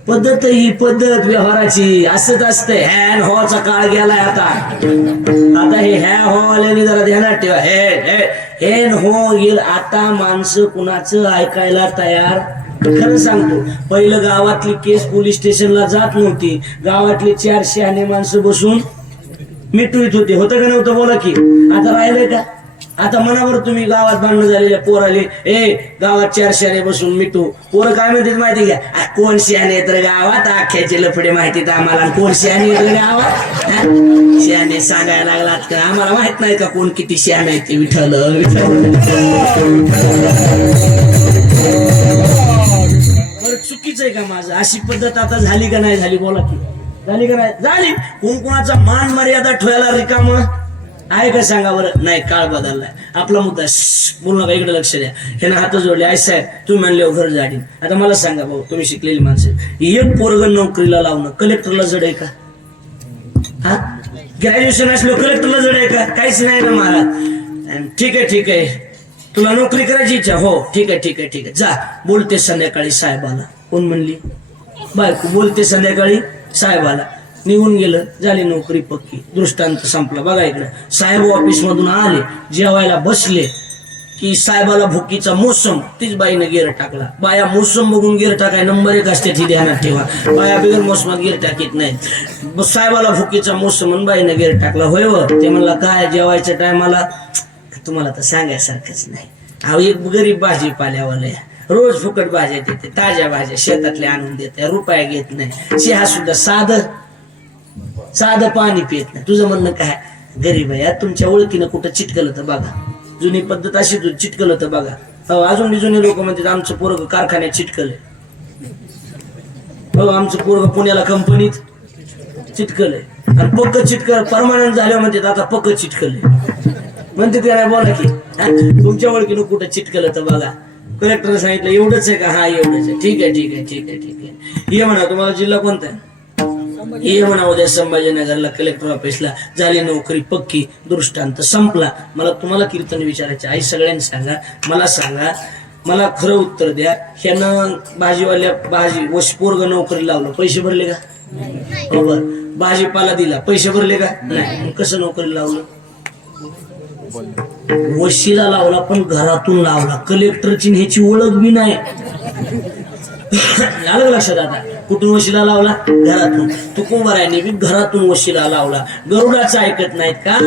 पद्धत ही पद्धत व्यवहाराची असंच असतंय. हॅन हॉचा काळ गेलाय आता हे हॅ हॉल यांनी जरा ध्यानात ठेवा हेन हो येईल आता माणसं कुणाचं ऐकायला तयार. खरं सांगतो पहिलं गावातली केस पोलीस स्टेशनला जात नव्हती गावातली 4 शहाणे माणसं बसून मिटवीत होतं का नव्हतं बोला की. आता राहिलंय का आता मनावर तुम्ही गावात भांडणं झालेल्या पोराले गावात 4 शहाणे बसून मिटू पोरं काय म्हणतात माहिती घ्या कोण शहाणे तर गावात आख्याचे लफडे माहितीत आम्हाला कोण शहाणे तर गावात शहाणे सांगायला लागलात का आम्हाला माहित नाही का कोण किती शहाणे आहे ते विठ्ठल चुकीच आहे का माझं अशी पद्धत आता झाली का नाही झाली बोला की झाली का नाही झाली. कुणकुणाचा मान मर्यादा ठेवायला रिकाम आहे का सांगा बरं. नाही, काळ बदललाय. आपला मुद्दा बोलू नका, इकडे लक्ष द्या. ह्यानं हात जोडले. आई साहेब तुम्ही म्हणले घर जाडी. आता मला सांगा भाऊ, तुम्ही शिकलेली माणसं, एक पोरग नोकरीला लावणं कलेक्टरला जड आहे का? हा, ग्रॅज्युएशन असलो कलेक्टरला जड आहे का? काहीच नाही ना महाराज. ठीक आहे ठीक आहे, तुला नोकरी करायची इच्छा? हो ठीक आहे ठीक आहे ठीक आहे, जा. बोलते संध्याकाळी साहेबाला. कोण म्हणली? बायको. बोलते संध्याकाळी साहेबाला. निघून गेलं, झाली नोकरी पक्की. दृष्टांत संपला. बघा इकडं, साहेब ऑफिस मधून आले, जेवायला बसले की साहेबाला भुकीचा मोसम. तीच बाईनं गेर टाकला. बाया मोसम बघून गेर टाकाय नंबर 1 असते, ती ध्यानात ठेवा. बाया बिगर मोसमात गेर टाकीत नाही. साहेबाला भुकीचा मोसम म्हणून बाईनं गेर टाकला. होय व. ते म्हणला काय जेवायच्या टायमाला? तुम्हाला तर सांगायसारखंच नाही. अहो, एक गरीब भाजीपाल्यावाला रोज फुकट भाज्या देते, ताज्या भाज्या शेतातल्या आणून देते, रुपया घेत नाही. चहा सुद्धा साधं पाणी पित नाही. तुझं म्हणणं काय? गरीब आहे. तुमच्या ओळखीनं कुठं चिटकलं तर बघा. जुनी पद्धत अशी चिटकलं तर बघा. हो, अजून जुने लोक म्हणतात आमचं पोरग कारखान्यात चिटकलंय. हो, आमचं पोरग पुण्याला कंपनीत चिटकलंय. आणि पक्क चिटकल परमानंट झाल्यावर म्हणतात आता पक्क चिटकलंय. म्हणते त्याला बोला की तुमच्या ओळखीनं कुठं चिटकलं तर बघा. कलेक्टरने सांगितलं एवढंच आहे का? हा एवढंच आहे. ठीक आहे ठीक आहे ठीक आहे ठीक आहे. ये म्हणा, तुम्हाला जिल्हा कोणता आहे? ये म्हणा उद्या संभाजीनगरला कलेक्टर ऑफिसला. झाली नोकरी पक्की. दृष्टांत संपला. मला तुम्हाला कीर्तन विचारायचं. आई सगळ्यांनी सांगा, मला सांगा, मला खरं उत्तर द्या. ह्यानं भाजी पोरग नोकरी लावलं, पैसे भरले का? बरोबर. भाजीपाला दिला, पैसे भरले का? नाही. कसं नोकरी लावलं? वशिला लावला, पण घरातून लावला. कलेक्टरची ह्याची ओळख बी नाही. आलं लक्षात? आता कुठून वशिला लावला? घरातून. तू कुंभारायने बी घरातून वशिला लावला. गरुडाचं ऐकत नाहीत का?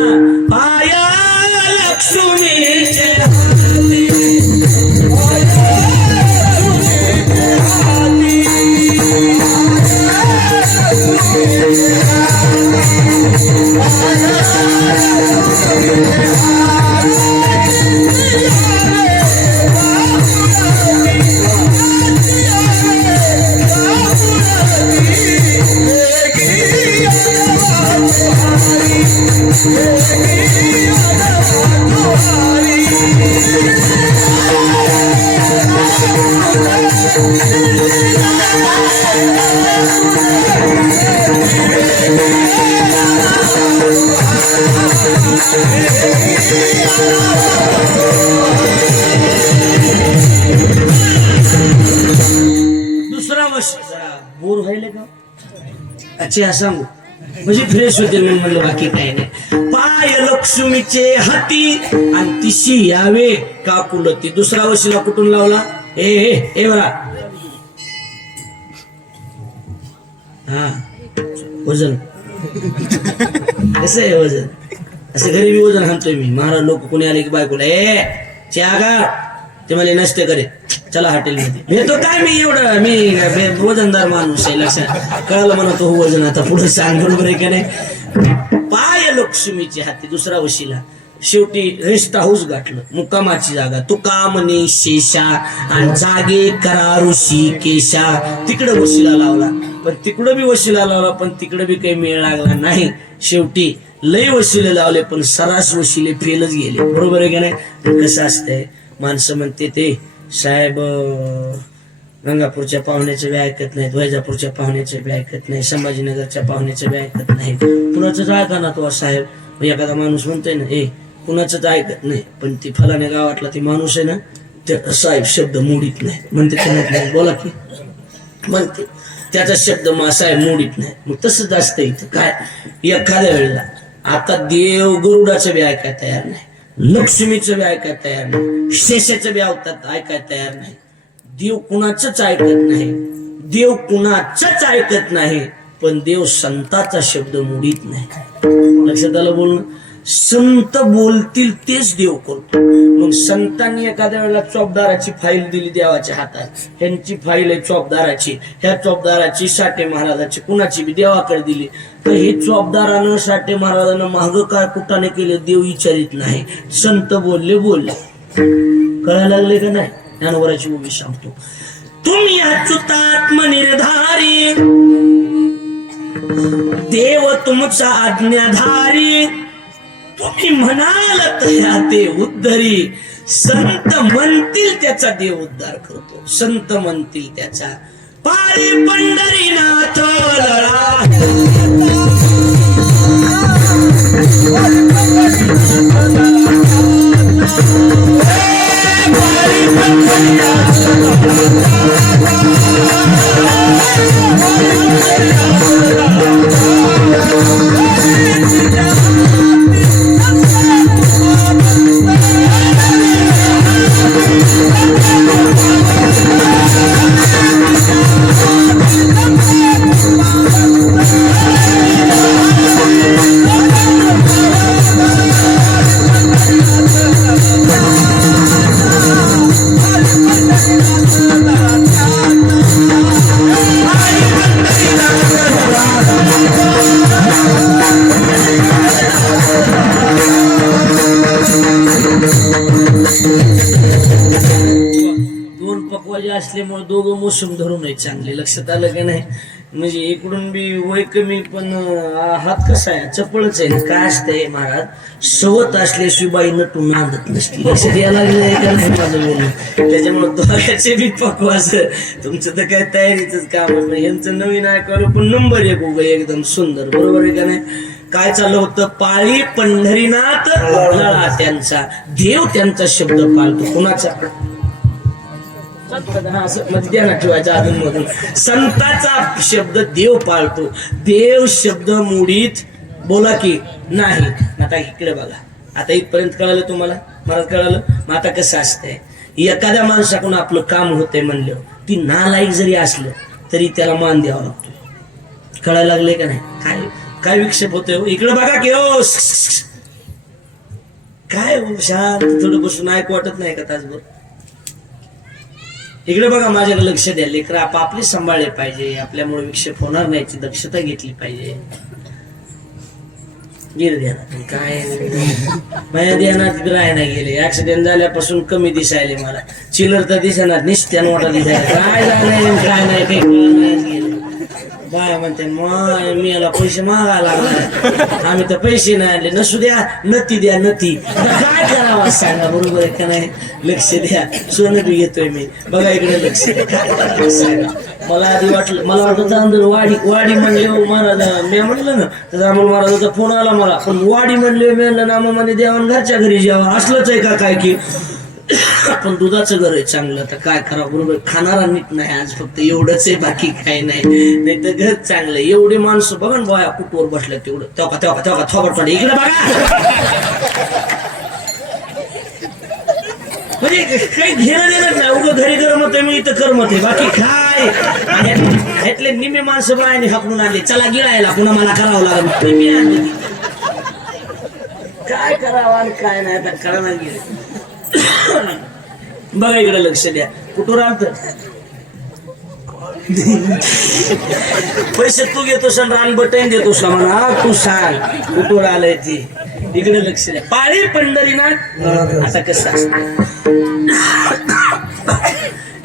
पाया लक्ष्मीचे दुसरा वर्ष जरा बोर व्हायला का? अच्छा सांगू म्हणजे फ्रेश होते. मी म्हणलं बाकी काही नाही. पाय लक्ष्मीचे हाती आणि तिशी यावे काकुलती. दुसरा वशिला कुठून लावला? ए बरा. हा, वजन कसं आहे? वजन असं गरीबी वजन हाणतोय मी. महाराज लोक कोणी आले की बायकोला चहा का? ते मला नसते करे, चला हॉटेलमध्ये भेटतो. काय मी एवढं मी वजनदार माणूस आहे, लक्षात कळालं म्हणतो वजन. आता पुढे सांग, बरोबर आहे का नाही? पाय लक्ष्मीची हाती. दुसरा वशिला. शेवटी रेस्ट हाऊस गाठलं, मुक्कामाची जागा. तुका म्हणे शेषा आणि जागे करा ऋषी केशा. तिकडं वशिला लावला, पण तिकडं बी वशिला लावला, पण तिकडं बी काही मेळ लागला नाही. शेवटी लय वशिले लावले, पण सरास वशिले फेलच गेले. बरोबर आहे का नाही? कसं असतंय, माणसं म्हणते ते साहेब गंगापूरच्या पाहुण्याचं बी ऐकत नाहीत, वैजापूरच्या पाहुण्याचं बी ऐकत नाही, संभाजीनगरच्या पाहुण्याचं बी ऐकत नाही. कुणाचंच ऐका ना तो साहेब. एखादा माणूस म्हणतोय ना कुणाचंच ऐकत नाही, पण ती फलाण्या गावातला ती माणूस आहे ना, ते साहेब शब्द मोडीत नाही म्हणते. नाही बोला की म्हणते त्याचा शब्द साहेब मोडीत नाही. मग तसंच असतं इथं. काय एखाद्या वेळेला आता देव गरुडाचं बी ऐकाय तयार नाही, लक्ष्मीचं बी ऐकाय तयार नाही, शेषाचं बी अवतात ऐकाय तयार नाही. देव कुणाचंच ऐकत नाही, देव कुणाचंच ऐकत नाही, पण देव संताचा शब्द मोडीत नाही. लक्षात आलं बोलणं? संत बोलतील तेच देव करतो. मग संतांनी एखाद्या वेळेला चोपदाराची फाईल दिली देवाच्या हातात. ह्यांची फाईल आहे चोपदाराची, ह्या चोपदाराची साठे महाराजाची, कुणाची बी देवाकडे दिली. तर हे चोपदारानं साठे महाराजांना माग काय कुठाने केले देव विचारित नाही. संत बोलले. कळायला लागले का नाही? ज्ञानवराची उभी सांगतो. तुम्ही अच्युतात्म निर्धारी देव तुमचा आज्ञाधारी, तुम्ही म्हणाल तया ते उद्धरी. संत म्हणतील त्याचा देव उद्धार करतो, संत म्हणतील त्याचा. पाळी पंढरीनाथ असल्यामुळे दोघं मोसम धरून आहे चांगले. लक्षात आलं का नाही? म्हणजे इकडून बी वय कमी पण हात कसा आहे, चपळच आहे. काय असतंय महाराज, सवत असल्याशिवाय बाई नटून नांदत नसते. लक्षात यायला लागलं का नाही माझं बोलणं? त्याच्यामुळे दोघांचे बी पकवास. तुमचं तर काय तयारीच काम आहे. यांचं नवीन ऐकावलं पण नंबर एक उभं एकदम सुंदर. बरोबर आहे का नाही? काय चाललं होतं? पाळी पंढरीनाथ लळा त्यांचा, देव त्यांचा शब्द पाळतो. कुणाचा? ध्यानात ठेवायचा अजून मधून. संताचा शब्द देव पाळतो. देव शब्द मुडीत बोला की नाही. आता इकडे बघा, आता इथपर्यंत कळालं तुम्हाला? मला कळालं. मग आता कसं असतंय, एखाद्या माणसाकडून आपलं काम होतंय म्हणलं, ती नालायक जरी असलं तरी त्याला मान द्यावा लागतो. कळायला लागले का नाही? काय काय विक्षेप होतोय? इकडे बघा की हो. काय शांत थोडं बसून ऐकू वाटत नाही का तासभर? इकडे बघा, माझ्याकडे लक्ष द्या. लेकर आपापले सांभाळले पाहिजे, आपल्यामुळे विक्षेप होणार नाही याची दक्षता घेतली पाहिजे. गिर ध्यानात काय माझ्या ध्यानात ग्राह नाही गेले. ऍक्सिडेंट झाल्यापासून कमी दिसायले मला. चिलर तर दिसणार, निस्त्या नोटा दिसायला. काय झालं काय नाही काही गेले. बाय म्हणते मी याला पैसे मागायला लागलाय, आम्ही तर पैसे नाही आणले. नसू द्या, नती द्या नती. काय करावं सांगा? बरोबर आहे का नाही? लक्ष द्या. सोनं बी घेतोय मी. बघा इकडे लक्ष द्या. काय करावं सांगा? मला आधी वाटलं, मला वाटत अंदर वाडी म्हणले महाराज. मी म्हणलं ना तर रामोल महाराजाचा फोन आला मला, पण वाडी म्हणले. मी म्हणलं ना म्हणे देवान घरच्या घरी जेवा. असलंच आहे का काय की? पण दुधाचं घर आहे चांगलं. तर काय करावं? बरोबर, खाणारा नीट नाही आज, फक्त एवढंच आहे, बाकी काही नाही. तर घर चांगलं. एवढे माणसं बघा ना बाया कुटवर बसल्या तेवढं. तेव्हा तेव्हा तेव्हा थोबट पडे. इकडे बघा, म्हणजे काही घेणं देणं नाही. उभं घरी करमत आहे, मी इथं करमत आहे, बाकी काय. ह्यातले निम्मे माणसं बायाने हाकून आणले. चला गिळायला, पुन्हा मला करावं लागेल. मी आणली. काय करावं आणि काय नाही आता कळणार गेले. बघा इकडे लक्ष द्या. कुठवर आलत? पैसे तू घेतोस आणि रान बटन देतोस का म्हणा? तू सांग कुठवर आलंय ती. इकडे लक्ष द्या. पाळी पंढरीनाथ. आता कसं असतं,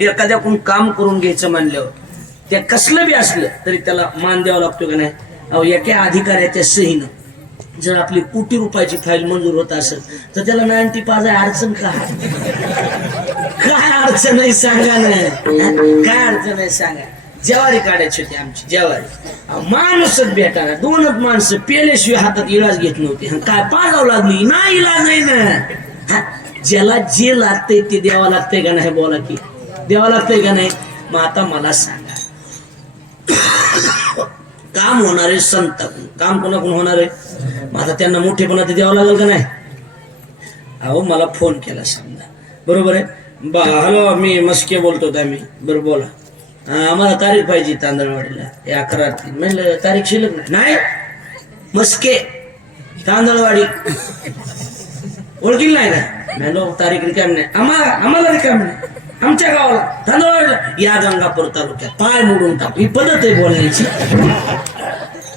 एखाद्याकडून काम करून घ्यायचं म्हणल्यावर त्या कसलं बी असलं तरी त्याला मान द्यावा लागतो का नाही? अहो, एका अधिकाऱ्याच्या सहीनं जर आपली कोटी रुपयाची फाईल मंजूर होत असेल तर त्याला 95 अडचण काय अडचण नाही सांगा ना. काय अडचण आहे सांगा? ज्वारी काढायची होती आमची, ज्वारी. माणूसच भेटाना, दोनच माणसं पेल्याशिवाय हातात इलाज घेत नव्हते. काय पाजावं लागली? नाही इलाज आहे ना. ज्याला जे लागतंय ते द्यावं लागतंय का नाही? बोला की द्यावं लागतंय का नाही? मग आता मला सांगा, काम होणारे संत, काम कोणाकडून होणार आहे? मग आता त्यांना मोठेपणा ते द्यावं लागेल का नाही? अहो, मला फोन केला समजा, बरोबर आहे. हॅलो, मी मस्के बोलतो मी. बरं बोला. आम्हाला तारीख पाहिजे तांदळवाडीला 11 म्हणलं. तारीख शिल्लक नाही. मस्के तांदळवाडी ओळखील नाही ना? म्हणलो तारीख रिकाम नाही. आम्हाला रिकाम नाही. आमच्या गावाला तांदळवाडीला या गंगापूर तालुक्यात पाय मोडून टाक. ही पद्धत आहे बोलण्याची.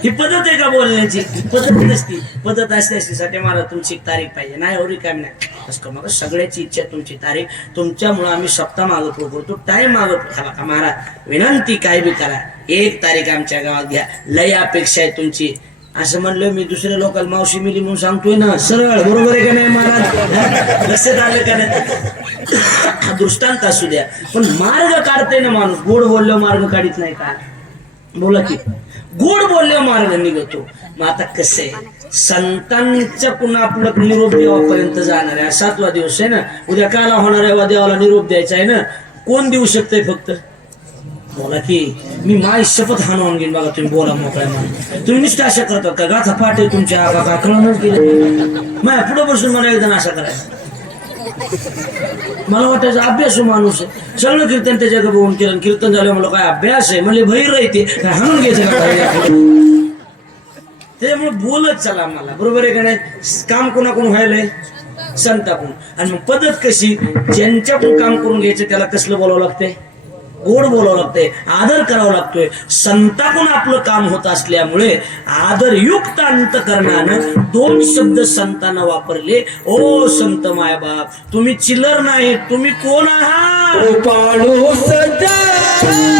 ही पद्धत आहे का बोलण्याची? पद्धत नसती. पद्धत असते साठी मला तुमची तारीख पाहिजे नाही हो रिकामी नाही असं मग सगळ्याची इच्छा तुमची तारीख. तुमच्यामुळे आम्ही सप्ताह मागत करतो, टाइम मागत का महाराज विनंती काय बी करा, 1 तारीख आमच्या गावात घ्या, लय अपेक्षा आहे तुमची. असं म्हणलं मी दुसऱ्या लोकांना मावशी मिली म्हणून सांगतोय ना सरळ, बरोबर आहे का नाही महाराज? लक्षात आलं का नाही? दृष्टांत असू द्या, पण मार्ग काढते ना माणूस. गोड बोललो मार्ग काढीत नाही का? बोला की गोड बोलले मार्ग निघतो. मग आता कसं आहे, संतांच्या पुन्हा आपलं निरोप देवापर्यंत जाणार आहे. 7वा दिवस आहे ना, उद्या काला होणार आहे, देवाला निरोप द्यायचा आहे ना. कोण देऊ शकतंय? फक्त बोला की मी माझी शपथ हाणवून घेईन बघा. तुम्ही बोला मोकळ्या मान. तुम्ही नुसतं अशा करता का? गाथा पाठ आहे तुमच्या का? कळूनच केलं माझ्या पुढे बसून मला एकदा असा करायचा. मला वाटायचं अभ्यास माणूस आहे, सगळं कीर्तन त्याच्याकडे बघून केलं. कीर्तन झालं मला काय अभ्यास आहे म्हणजे बहिर राहते हाणून घ्यायचं त्याच्यामुळे बोलत चला मला, बरोबर आहे का नाही? काम कोणाकडून व्हायलंय? संताकडून. आणि मग पद्धत कशी, ज्यांच्याकडून काम करून घ्यायचं त्याला कसलं बोलावं लागतंय? गोड बोलावं लागतंय, आदर करावा लागतोय. संताकडून आपलं काम होत असल्यामुळे आदरयुक्त अंतकरणानं 2 शब्द संतांना वापरले. ओ संत मायबाप, तुम्ही चिल्लर नाही, तुम्ही कोण आहात? कृपाळू सज्जन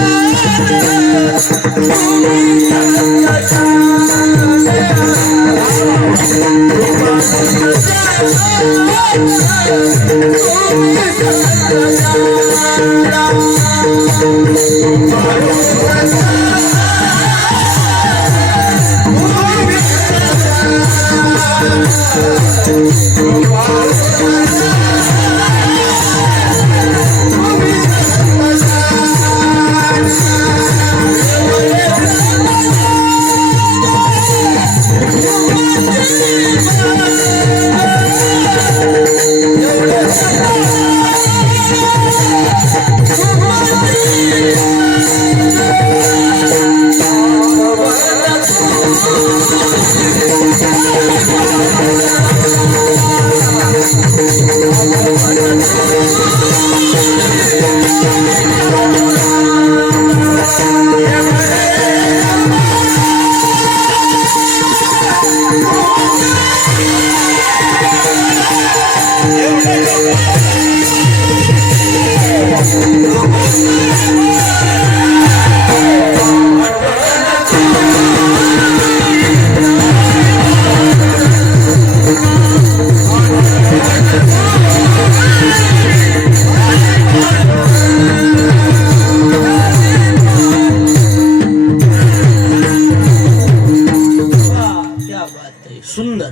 सुंदर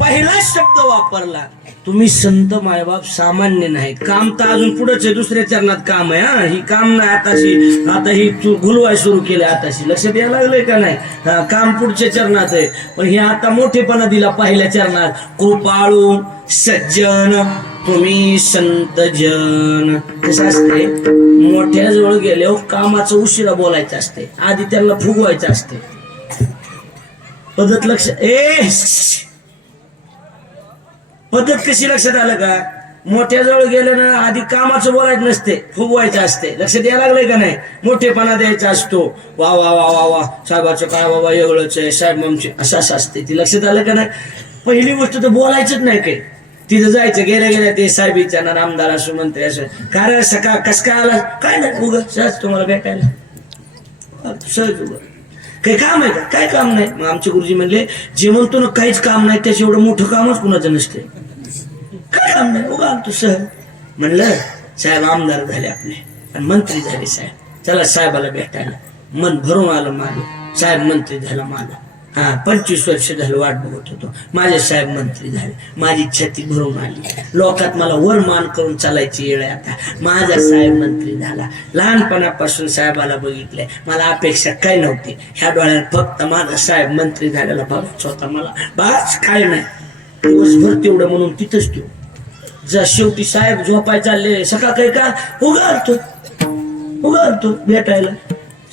पहिला शब्द वापरला. तुम्ही संत मायबाप सामान्य नाही. काम तर अजून पुढेच आहे, दुसऱ्या चरणात काम आहे. हा ही काम नाही आताशी, आता ही घुलवाय सुरू केले आताशी. लक्षात यायला लागलंय का नाही? काम पुढच्या चरणात आहे, पण हे आता मोठेपणा दिला पहिल्या चरणात. कृपाळू सज्जन तुम्ही संत जन. कसं असते, मोठ्या जवळ गेल्यावर कामाचं उशिरा बोलायचं असते, आधी त्यांना फुगवायचं असते. पद्धत लक्ष पद्धत कशी लक्षात आलं का? मोठ्या जवळ गेलं ना आधी कामाचं बोलायचं नसते, फुगवायचं असते. लक्षात यायला लागलंय का नाही? मोठेपणा द्यायचा असतो. वा वा वा वा वा साहेबाचं काय बाबा वेगळंच आहे, साहेब आमचे असं असते. ती लक्षात आलं का नाही? पहिली गोष्ट तर बोलायचंच नाही काही. तिथं जायचं गेल्या गेल्या ते साहेब विचारणार, आमदार असो मंत्री असो, कारण सकाळ कस काय आला? काय नाही उग सहज तुम्हाला भेटायला, सहज उग काही काम आहे का? काय काम नाही. मग आमचे गुरुजी म्हणले, जे म्हणतो ना काहीच काम नाही त्याच्या एवढं मोठं कामच कुणाचं नसते. काय काम नाही उगा आमतो सहज. म्हणलं साहेब आमदार झाले आपले आणि मंत्री झाले साहेब, चला साहेबाला भेटायला. मन भरून आलं माझं, साहेब मंत्री झाला माझा. 25 वर्ष झालं वाट बघत होतो, माझे साहेब मंत्री झाले. माझी छाती भरून आली. लोकात मला वर मान करून चालायची वेळ आहे आता. माझा साहेब मंत्री झाला. लहानपणापासून साहेबाला बघितलंय, मला अपेक्षा काय नव्हती. ह्या डोळ्यात फक्त माझा साहेब मंत्री झालेला बघायचा होता मला, बस काय नाही. दिवसभर तेवढं म्हणून तिथंच ठेव. जर शेवटी साहेब झोपाय चालले, सकाळ काही का उगारतो भेटायला.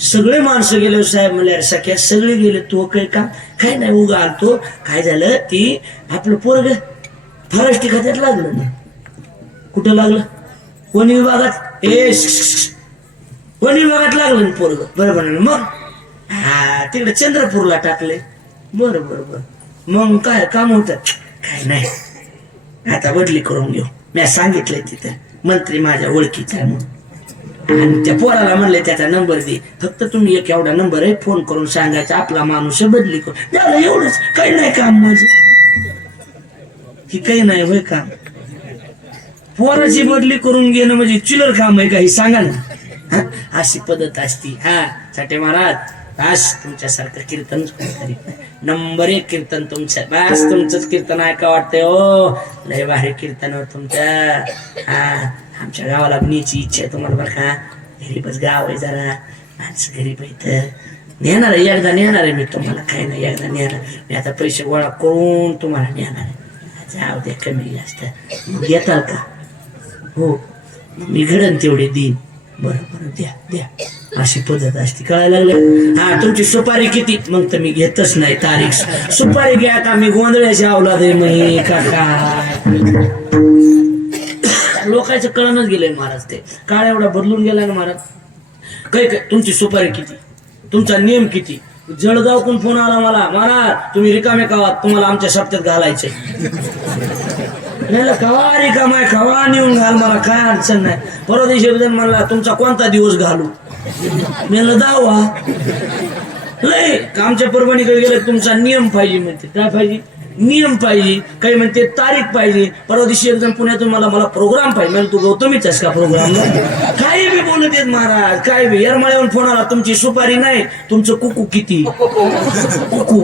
सगळे माणसं गेले. साहेब म्हणले सख्या सगळे गेले, तो काही काम काय नाही उगा आलतो. काय झालं ती आपलं पोरग फॉरेस्ट खात्यात लागलं ना. कुठं लागलं? वन विभागात. वन विभागात लागलं ना पोरग, बरोबर ना? मग हा तिकडे चंद्रपूरला टाकले. बरं बरं बरं. मग काय काम होत? काय नाही, आता बदली करून घेऊ. मी सांगितलंय तिथे मंत्री माझ्या ओळखीचा आहे म्हणून. आणि त्या पोराला म्हणले त्याचा नंबर दे, फक्त तुम्ही एक एवढा नंबर आहे, फोन करून सांगायचा आपला माणूस बदली करू. झालं एवढंच, काही नाही काम माझं. ही काही नाही होय काम. पोराची बदली करून घेणं म्हणजे चिलर काम आहे का? ही सांगा ना. हा, अशी पद्धत असती. हा साठे महाराज, बस तुमच्यासारखं कीर्तन करीत नाही. नंबर 1 कीर्तन तुमचं. बस तुमचंच कीर्तन ऐका वाटतंय. ओ लय भारी कीर्तन हो तुमचं. हा आमच्या गावाला न्यायची इच्छा आहे तुम्हाला बरं का. गरीबच गाव आहे, जरा माणसं गरीब आहे. नेणार आहे, एकदा नेणार आहे मी तुम्हाला. काही नाही, एकदा नेणार. मी आता पैसे गोळा करून तुम्हाला नेणार आहे. जाऊ द्या, कमी जास्त घेताल का? हो मी घडण तेवढे देईन. बरं बरं द्या द्या. अशी पद्धत असते, कळायला लागलं. हा तुमची सुपारी किती? मग तर मी घेतच नाही तारीख. सुपारी घ्या का? मी गोंधळ्याची अवलाद आहे मी काका. लोकांचं कळणच गेलंय महाराज. ते काळ एवढा बदलून गेला ना महाराज. काय काय तुमची सुपारी किती? तुमचा नियम किती? जळगाव कोण फोन आला मला, महाराज तुम्ही रिकामे कावा, तुम्हाला आमच्या सप्त्यात घालायचे. कवा रिकामाय कवा नेऊन घाल, मला काय अडचण नाही. परवा दिवशी म्हणला तुमचा कोणता दिवस घालू? म्हणलं दावा. नाही आमच्या परभणीकडे गेलं, तुमचा नियम पाहिजे. म्हणते काय पाहिजे? नियम पाहिजे. काही म्हणते तारीख पाहिजे. परवा दिवशी एकदम पुण्यातून मला प्रोग्राम पाहिजे. म्हणजे तू गौतमीच आहेस का प्रोग्राम? काही बी बोलत येत महाराज, काय बी. येरमाळ्यावरून फोन आला, तुमची सुपारी नाही, तुमचं कुकू किती? कुकू.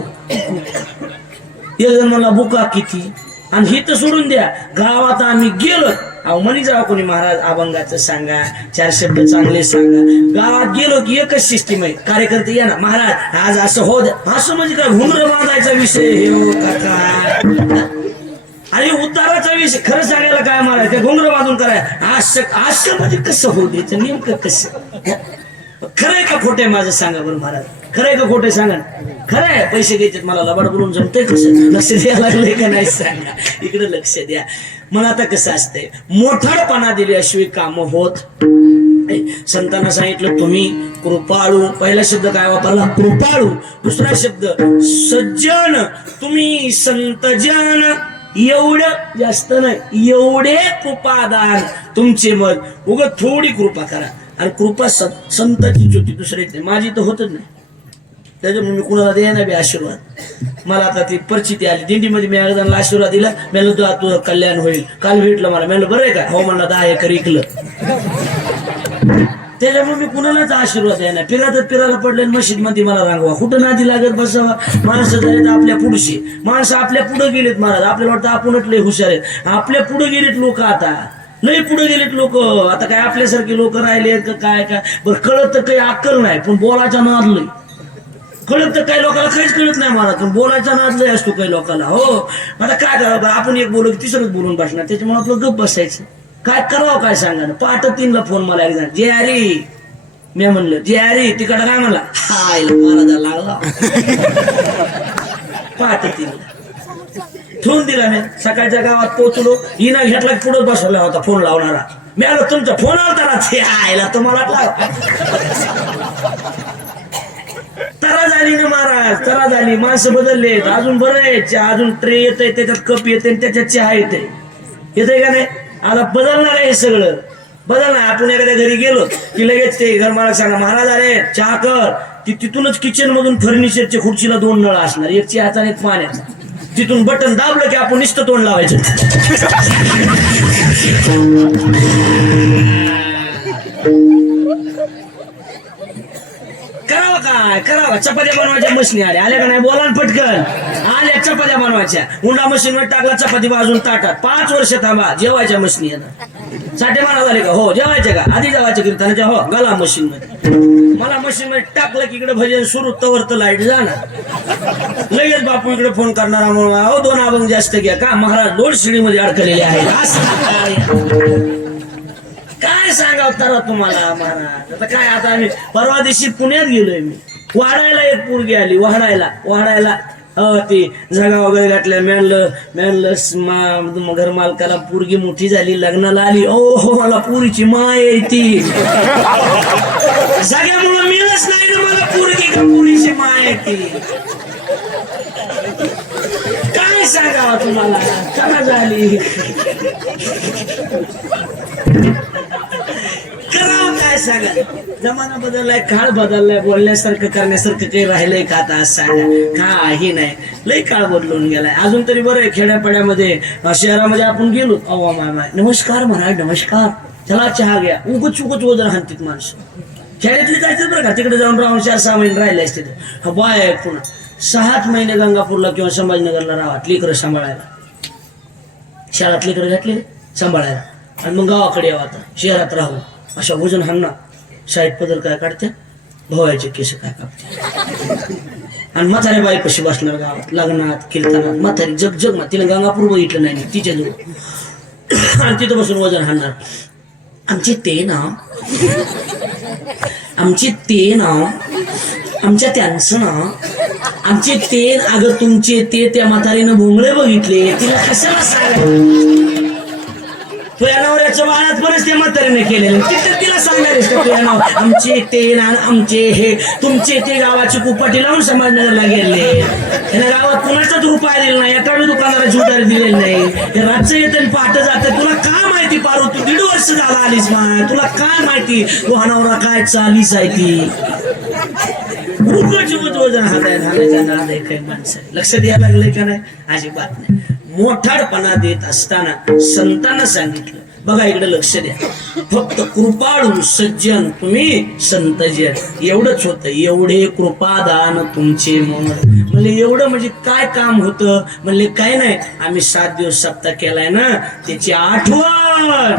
एक जण मला बुका किती? आणि ही तर सोडून द्या, गावात आम्ही गेलो, अहो म्हणी जावं कोणी महाराज अभंगाचं सांगा, 4 शब्द चांगले सांगा. गावात गेलो की एकच सिस्टीम आहे, कार्यकर्ते या ना महाराज आज असं हो द्या. असं म्हणजे काय घुंगर बांधायचा विषय हे हो काका? आणि उताराचा विषय खरं सांगायला काय महाराज, ते घुंगर बांधून कराय असं म्हणजे कसं होऊ द्यायचं? नेमकं कसं? खरंय का खोटंय माझं सांगा बरं महाराज. खरंय का खोटंय सांगा. खरंय पैसे घ्यायचे मला, लबाड बोलून जमतंय कसं? लक्ष द्यायला लागलंय का नाही सांगा. इकडे लक्ष द्या. मला आता कसं असतंय, मोठाडपणा दिल्याशिवाय काम होत. संतांना सांगितलं तुम्ही कृपाळू. पहिला शब्द काय वापरला? कृपाळू. दुसरा शब्द सज्जन. तुम्ही संतजन. एवढं जास्त नाही, एवढे कृपादान तुमचे. मग उग थोडी कृपा करा. आणि कृपा संताची ज्योती दुसऱ्याच नाही, माझी तर होतच नाही. त्याच्यामुळे मी कुणाला द्यायला बी आशीर्वाद. मला आता ती परिस्थिती आली दिंडीमध्ये, मी एकदा आशीर्वाद दिला. म्हणलं तुझं कल्याण होईल. काल भेटलं मला, म्हणलं बरं आहे का? हो म्हणला 10 एकर इकलं. त्याच्यामुळे मी कुणालाच आशीर्वाद द्यायला. फिरायला पडले मशीद मध्ये मला रांगवा. कुठं नादी लागत बसावा. माणसं झालेत आपल्या पुढशी. माणसं आपल्या पुढे गेलेत महाराज. आपल्याला वाटतं आपणच लय हुशार आहेत. आपल्या पुढे गेलेत लोक, आता लय पुढे गेलेत लोक. आता काय आपल्यासारखे लोक राहिले का काय? बरं कळत तर काही अक्कल नाही, पण बोलायचा नाद लय. कळत तर काही लोकांना काहीच कळत नाही महाराज, पण बोलायचा नाद लय असतो काही लोकांना. हो आता काय करावं, आपण एक बोलू की तिसरंच बोलून बसणार. त्याच्यामुळे आपलं गप्प बसायचं. काय करावं काय सांगा ना. 5:03 फोन मला एकदा, जे अरे मी म्हणलं जे अरे तिकडं काय म्हणला, हाय महाराजा लागला. 5:03 ठेवून दिला मी. सकाळच्या गावात पोहोचलो, हिना घेतला की पुढे बसवला होता फोन लावणारा. मी आलो, तुमचा फोन आला ते आयला तुम्हाला लाव. तरा झाली ना महाराज, तरा झाली. माणसं बदलले अजून. बरं आहे, अजून ट्रे येतंय, त्याच्यात कप येते, त्याच्यात चहा येते. येतंय का नाही? आता बदलणार आहे हे सगळं. बदलणार. आपण एखाद्या घरी गेलो की लगेच ते घर मला सांगा, महाराज अरे चहा कर. तिथूनच किचन मधून फर्निचरच्या खुर्चीला 2 नळ असणार, एक चहाचा आणि एक पाण्याचा. तिथून बटन दाबलं की आपण नुसतं तोंड लावायचं. करावं काय करावं. चपात्या बनवायच्या मशीन आल्या का नाही? बोला पटकन. आल्या चपात्या बनवायच्या. उंडा मशीनवर टाकला, चपाती बाजून ताटात. 5 वर्ष थांबा, जेवायच्या मशीन येणार. 60 म्हणा झाले का? हो. जेवायचे का? आधी जेवायच्या कीर्तनाच्या. हो गला मशीन मध्ये. मला मशीन मध्ये टाकलं की इकडे भजन सुरू, तवर तर लाईट जाणार. लगेच बापू इकडे फोन करणार, हो 2 अभंग जास्त घ्या का महाराज, 2 शिडीमध्ये अडकलेले आहेत. काय सांगाव तर तुम्हाला महाराज. आता काय, आता आम्ही परवा दिवशी पुण्यात गेलोय. मी वाढायला एक पोरगी आली, वाढायला ती जागा वगैरे घातल्या. म्हणलं घर मालकाला पोरगी मोठी झाली, लग्नाला आली. हो मला पुरीची माय आहे ती. जाग्यामुळे मिळच नाही ना मला पोरगी. पुरीची माय ती काय सांगावं तुम्हाला करा झाली करावं काय सांगा जमाना बदललाय काळ बदललाय बोलण्यासारखं करण्यासारखं काही राहिलंय का आता आज सांगा काही नाही लय काळ बदलून गेलाय अजून तरी बरं आहे खेड्यापाड्यामध्ये शहरामध्ये आपण गेलो अवा माय नमस्कार म्हणा नमस्कार चला चहा घ्या उगच वजन हाणतीत माणसं खेड्यातली जायचं बरं का तिकडे जाऊन राहून 4-6 महिने राहिलेच तिथे हा बाय आहे पुन्हा 6 महिने गंगापूरला किंवा संभाजीनगरला राहत लेकरं सांभाळायला शहरात लेकरं घातले सांभाळायला आणि मग गावाकडे यावं आता शहरात राहू अशा वजन हाणना साईड पदर काय काढते भोवायचे केस काय कापते आणि म्हातारे बाई कशी बसणार गावात लग्नात कीर्तनात म्हातारी जग ना तिला गंगापूर बघितलं नाही तिच्या जवळ आणि तिथं बसून वजन हाणणार आमचे ते नाव आमच्या त्यांचं नाव आमचे ते अगं तुमचे ते त्या म्हातारीनं भोंगळे बघितले तिला कशाला सांगायचं तुझ्या नवऱ्याचं बाळात बरेच त्या म्हातारीने केलेलं तिला सांगायच का तुझ्या नाव आमचे ते आमचे हे तुमचे ते गावाची कुपाटी लावून संभाजीनगरला गेले त्यांना गावात कुणाचाच रुपया दिला नाही एका दुकानाला उधार दिलेली नाही ते राज्य येतं आणि पाठ जातं तुला काय माहिती पारू तू 1.5 वर्ष झाला आलीस माय तुला काय माहिती तू नवरा काय चालीस आहे ती वजन हाताच्या नाद आहे काही माणसं लक्ष द्यायला लागलंय का नाही अजिबात नाही मोठाडपणा देत असताना संतांना सांगितलं बघा इकडे लक्ष द्या फक्त कृपाळू सज्जन तुम्ही संतजन एवढंच होतं एवढे कृपादान तुमचे मन म्हणजे एवढं म्हणजे काय काम होतं म्हणले काय नाही आम्ही 7 दिवस सप्ताह केलाय ना त्याची आठवण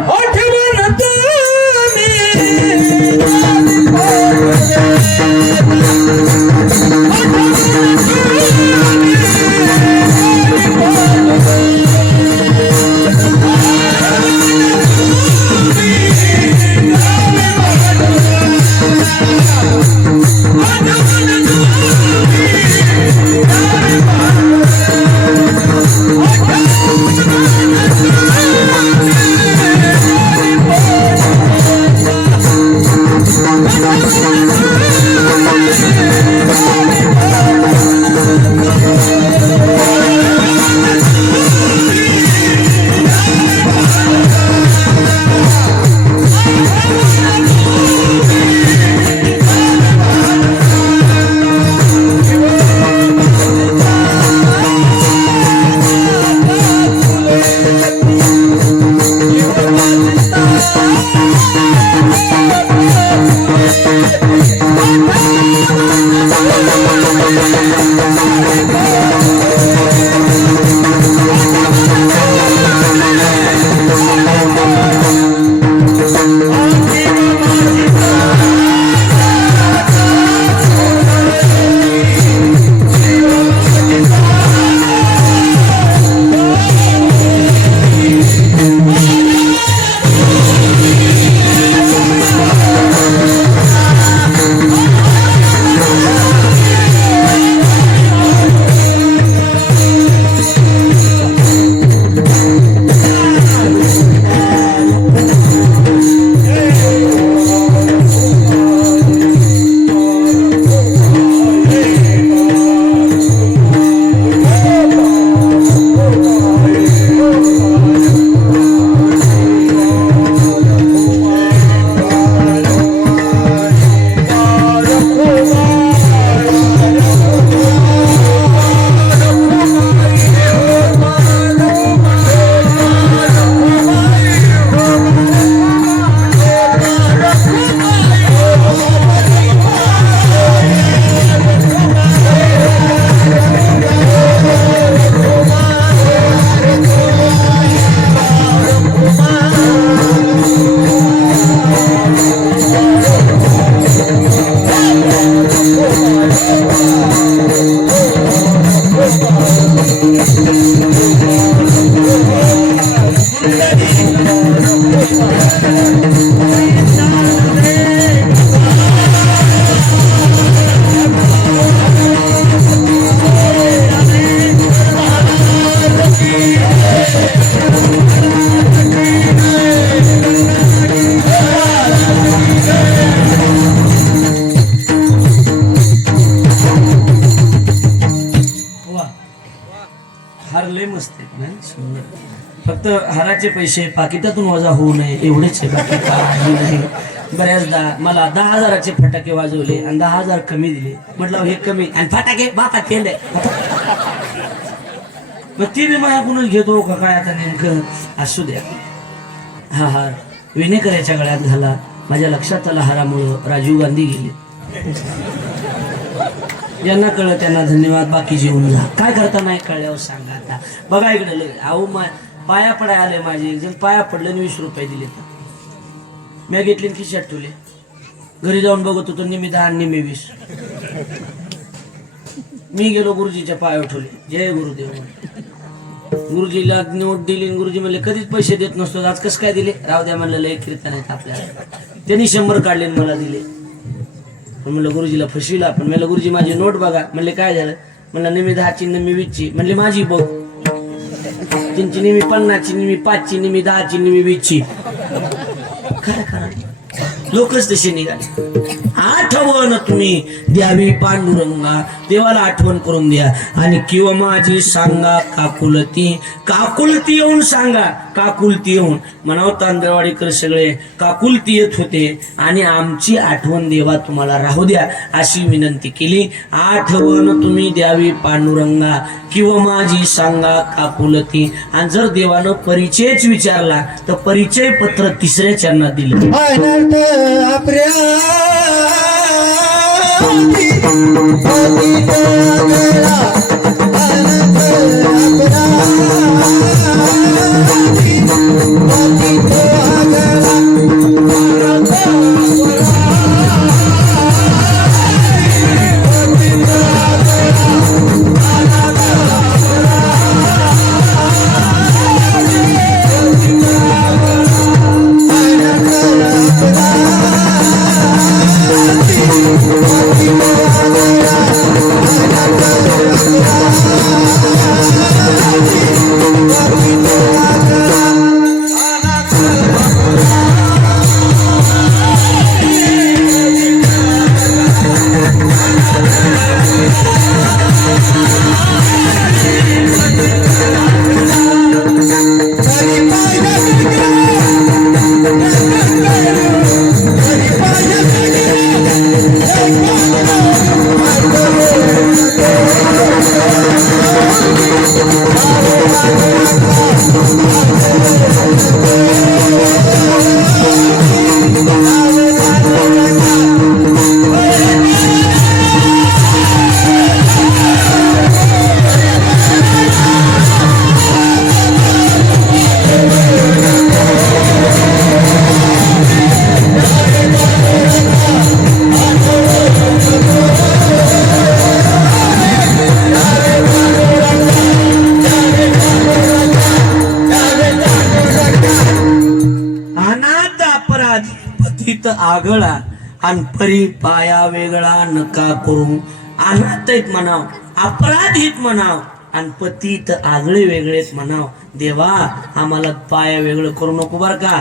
फक्त हाराचे पैसे पाकिटातून वजा होऊ नये एवढेच आहे, बाकी काही नाही. बऱ्याचदा मला 10,000चे फटाके वाजवले आणि 10,000 कमी दिले. म्हटलं हे कमी आणि फटाके बापा तेल मग ती मी माझ्याकडूनच घेतो का काय आता नेमकं असू द्या. हा हार विनेकराच्या गळ्यात घाला. माझ्या लक्षात आला हारामुळं राजीव गांधी गेले. ज्यांना कळलं त्यांना धन्यवाद, बाकी जेवून जा. काय करता नाही कळल्यावर सांगा. आता बघा इकडे अहो पाया पडाय आले माझे. एक जण पाया पडलं आणि 20 रुपये दिले. मी घेतली खिशात ठेवले. घरी जाऊन बघत होतो निम्मी 10 निम्मी 20. मी गेलो गुरुजीच्या पायावर ठेवले. जय गुरुदेव. गुरुजीला नोट दिली. गुरुजी म्हणले कधीच पैसे देत नसतो, आज कसं काय दिले? राव द्या म्हणलं, लय कीर्तन आहेत आपल्याला. त्यांनी 100 काढले आणि मला दिले. पण म्हणलं गुरुजीला फसविला. पण म्हणलं गुरुजी माझी नोट बघा. म्हणले काय झालं? म्हणलं निम्मी 10ची निम्मी 20ची. म्हणले माझी बघ. त्यांची निम्मी 50ची निम्मी 5ची निम्मी 10ची निम्मी 20ची. काय करा लोकच तसे निघाले. आठवण तुम्ही द्यावी पांडुरंगा, देवाला आठवण करून द्या. आणि किंवा माझी सांगा काकुलती. काकुलती येऊन सांगा. काकुलती येऊन म्हणाव तांदळवाडीकर सगळे काकुलती येत होते आणि आमची आठवण देवा तुम्हाला राहू द्या अशी विनंती केली. आठवण तुम्ही द्यावी पांडुरंगा किंवा माझी सांगा काकुलती. आणि जर देवानं परिचयच विचारला तर परिचय पत्र 3ऱ्या चरणात दिलं. आगळा आणि परी पाया वेगळा नका करू. अनाथ म्हणाव, अपराधीत म्हणाव आणि पतीत आगळे वेगळेच म्हणाव. देवा आम्हाला पाया वेगळं करू नको बर का.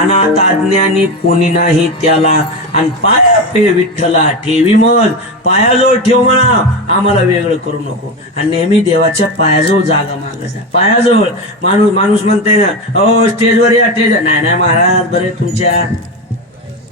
अनाथ अज्ञानी कोणी नाही त्याला आणि पाया पे विठ्ठला ठेवी मग. पायाजवळ ठेव म्हणा, आम्हाला वेगळं करू नको. आणि नेहमी देवाच्या पायाजवळ जागा मागायचा. पायाजवळ माणूस म्हणते ना, अहो स्टेजवर या स्टेज. नाही महाराज बरे तुमच्या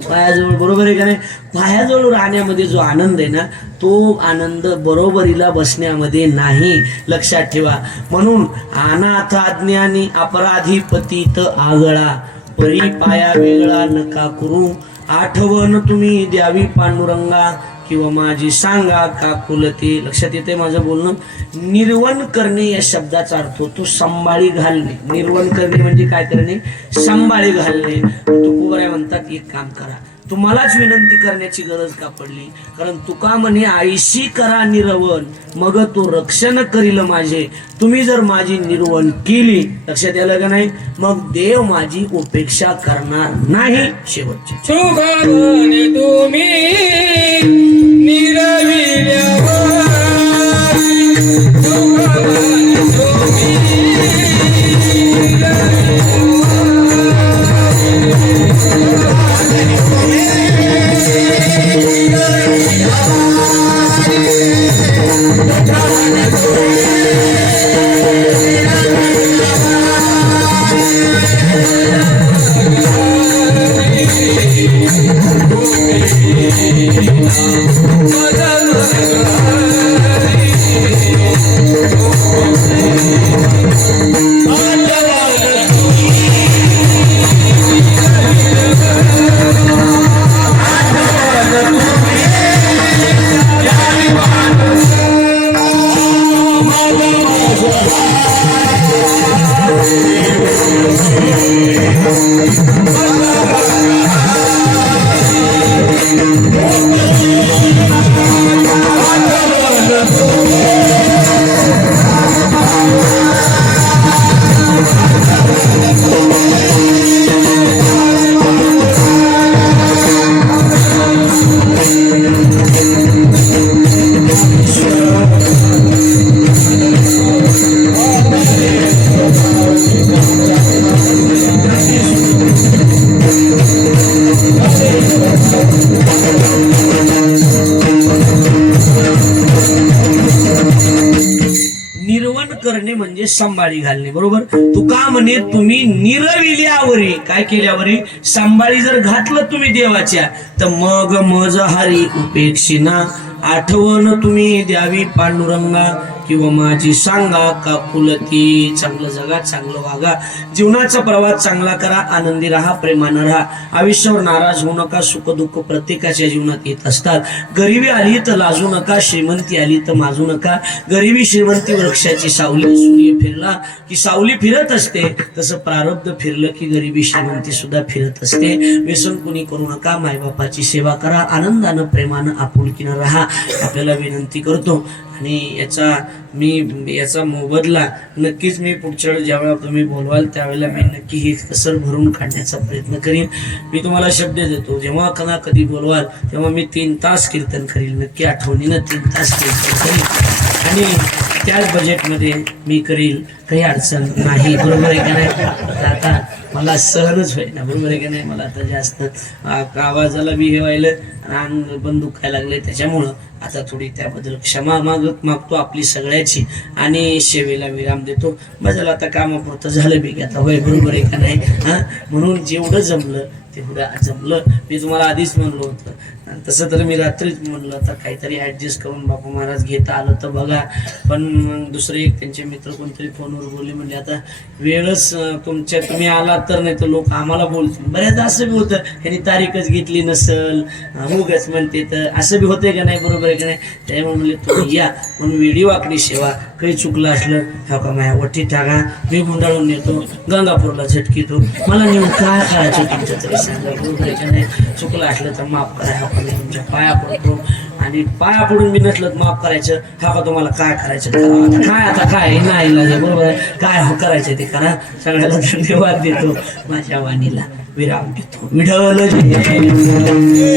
पायाजवळ. बरोबर आहे का नाही? पायाजवळ राहण्यामध्ये जो आनंद आहे ना, तो आनंद बरोबरीला बसण्यामध्ये नाही. लक्षात ठेवा. म्हणून अनाथ अज्ञानी अपराधी पतीत आगळा परी पाया वेगळा नका करू. आठवण तुम्ही द्यावी पांडुरंगा किंवा माझी सांगा काकुलती. लक्षात येते माझं बोलणं. निर्वण करणे या शब्दाचा अर्थ होतो सांभाळी घालणे. निर्वण करणे म्हणजे काय करणे? सांभाळी घालणे. तुकोबराय म्हणतात एक काम करा, तुम्हालाच विनंती करण्याची गरज का पडली? कारण तुका म्हणे आईशी करा निर्वण मग तो रक्षण करील माझे. तुम्ही जर माझी निर्वण केली, लक्षात आलं का नाही, मग देव माझी उपेक्षा करणार नाही. शेवटचे तुम्ही निरविल्यावर निर्वण करणे म्हणजे सांभाळी घालणे. बरोबर. तुका म्हणे तुम्ही निरविल्यावरी काय केल्यावरी सांभाळी जर घातलं तुम्ही देवाच्या तर मग मज हारी उपेक्षिना आठवण तुम्ही द्यावी पांडुरंगा किंवा माझी सांगा का कुलती. चांगलं जगा, चांगलं वागा, जीवनाचा प्रवास चांगला करा, आनंदी राहा, प्रेमानं राहा, आयुष्यावर नाराज होऊ नका. सुख दुःख प्रत्येकाच्या जीवनात येत असतात. गरिबी आली तर लाजू नका, श्रीमंती आली तर माजू नका. गरिबी श्रीमंती वृक्षाची सावली, सूर्य फिरला की सावली फिरत असते, तसं प्रारब्ध फिरलं की गरिबी श्रीमंती सुद्धा फिरत असते. व्यसन कुणी करू नका, मायबापाची सेवा करा, आनंदानं प्रेमानं आपुलकीनं राहा. आपल्याला विनंती करतो आणि याचा मोबदला नक्कीच मी पुढच्या वेळी ज्यावेळेला तुम्ही बोलवाल त्यावेळेला मी नक्की ही कसर भरून काढण्याचा प्रयत्न करीन. मी तुम्हाला शब्द देतो, जेव्हा कधी बोलवाल तेव्हा मी 3 तास कीर्तन करील. नक्की आठवणीनं 3 तास कीर्तन करील आणि त्याच बजेटमध्ये मी करील, काही अडचण नाही. बरोबर आहे का नाही. आता मला सहनच होईना. बरोबर आहे का नाही. मला आता जास्त आवाजाला बी हे व्हायलं, अंग पण दुखायला लागले, त्याच्यामुळं आता थोडी त्याबद्दल क्षमा मागतो आपली सगळ्याची आणि सेवेला विराम देतो. बजाला आता कामापुरतं झालं बी आता होय. बरोबर आहे का नाही. म्हणून जेवढं जमलं तेवढं जमलं. मी तुम्हाला आधीच म्हणलं होतं, तसं तर मी रात्रीच म्हणलं आता काहीतरी ऍडजस्ट करून बापू महाराज घेता आलं तर बघा. पण दुसरे एक त्यांचे मित्र कोणतरी फोनवर बोलले, म्हणजे आता वेळच तुम्ही आलात तर, नाही तर लोक आम्हाला बोलतील. बऱ्याचदा असं बी होतं, ह्यांनी तारीखच घेतली नसल, उगाच म्हणते तर असं बी होतंय का नाही. बरोबर आहे का नाही. त्यामुळे म्हणले तुम्ही या, म्हणून वेळी वाकडी सेवा. काही चुकलं असलं हा का माझ्या वठी टाका, मी गुंडाळून नेतो, गंगापूरला झटकीतो, मला नेऊन काय करायचं तुमच्या तरी सांगा. बरोबर आहे का नाही. चुकलं असलं तर माफ करा, हा का मी तुमच्या पाया पडतो आणि पाया पडून मी नसलं तर माफ करायचं. हा का तुम्हाला काय करायचं करा, आता काय नाही इलाज. बरोबर आहे. काय करायचं ते करा. सगळ्याला धन्यवाद देतो. माझ्या वाणीला विराम देतो. विठ्ठल जय.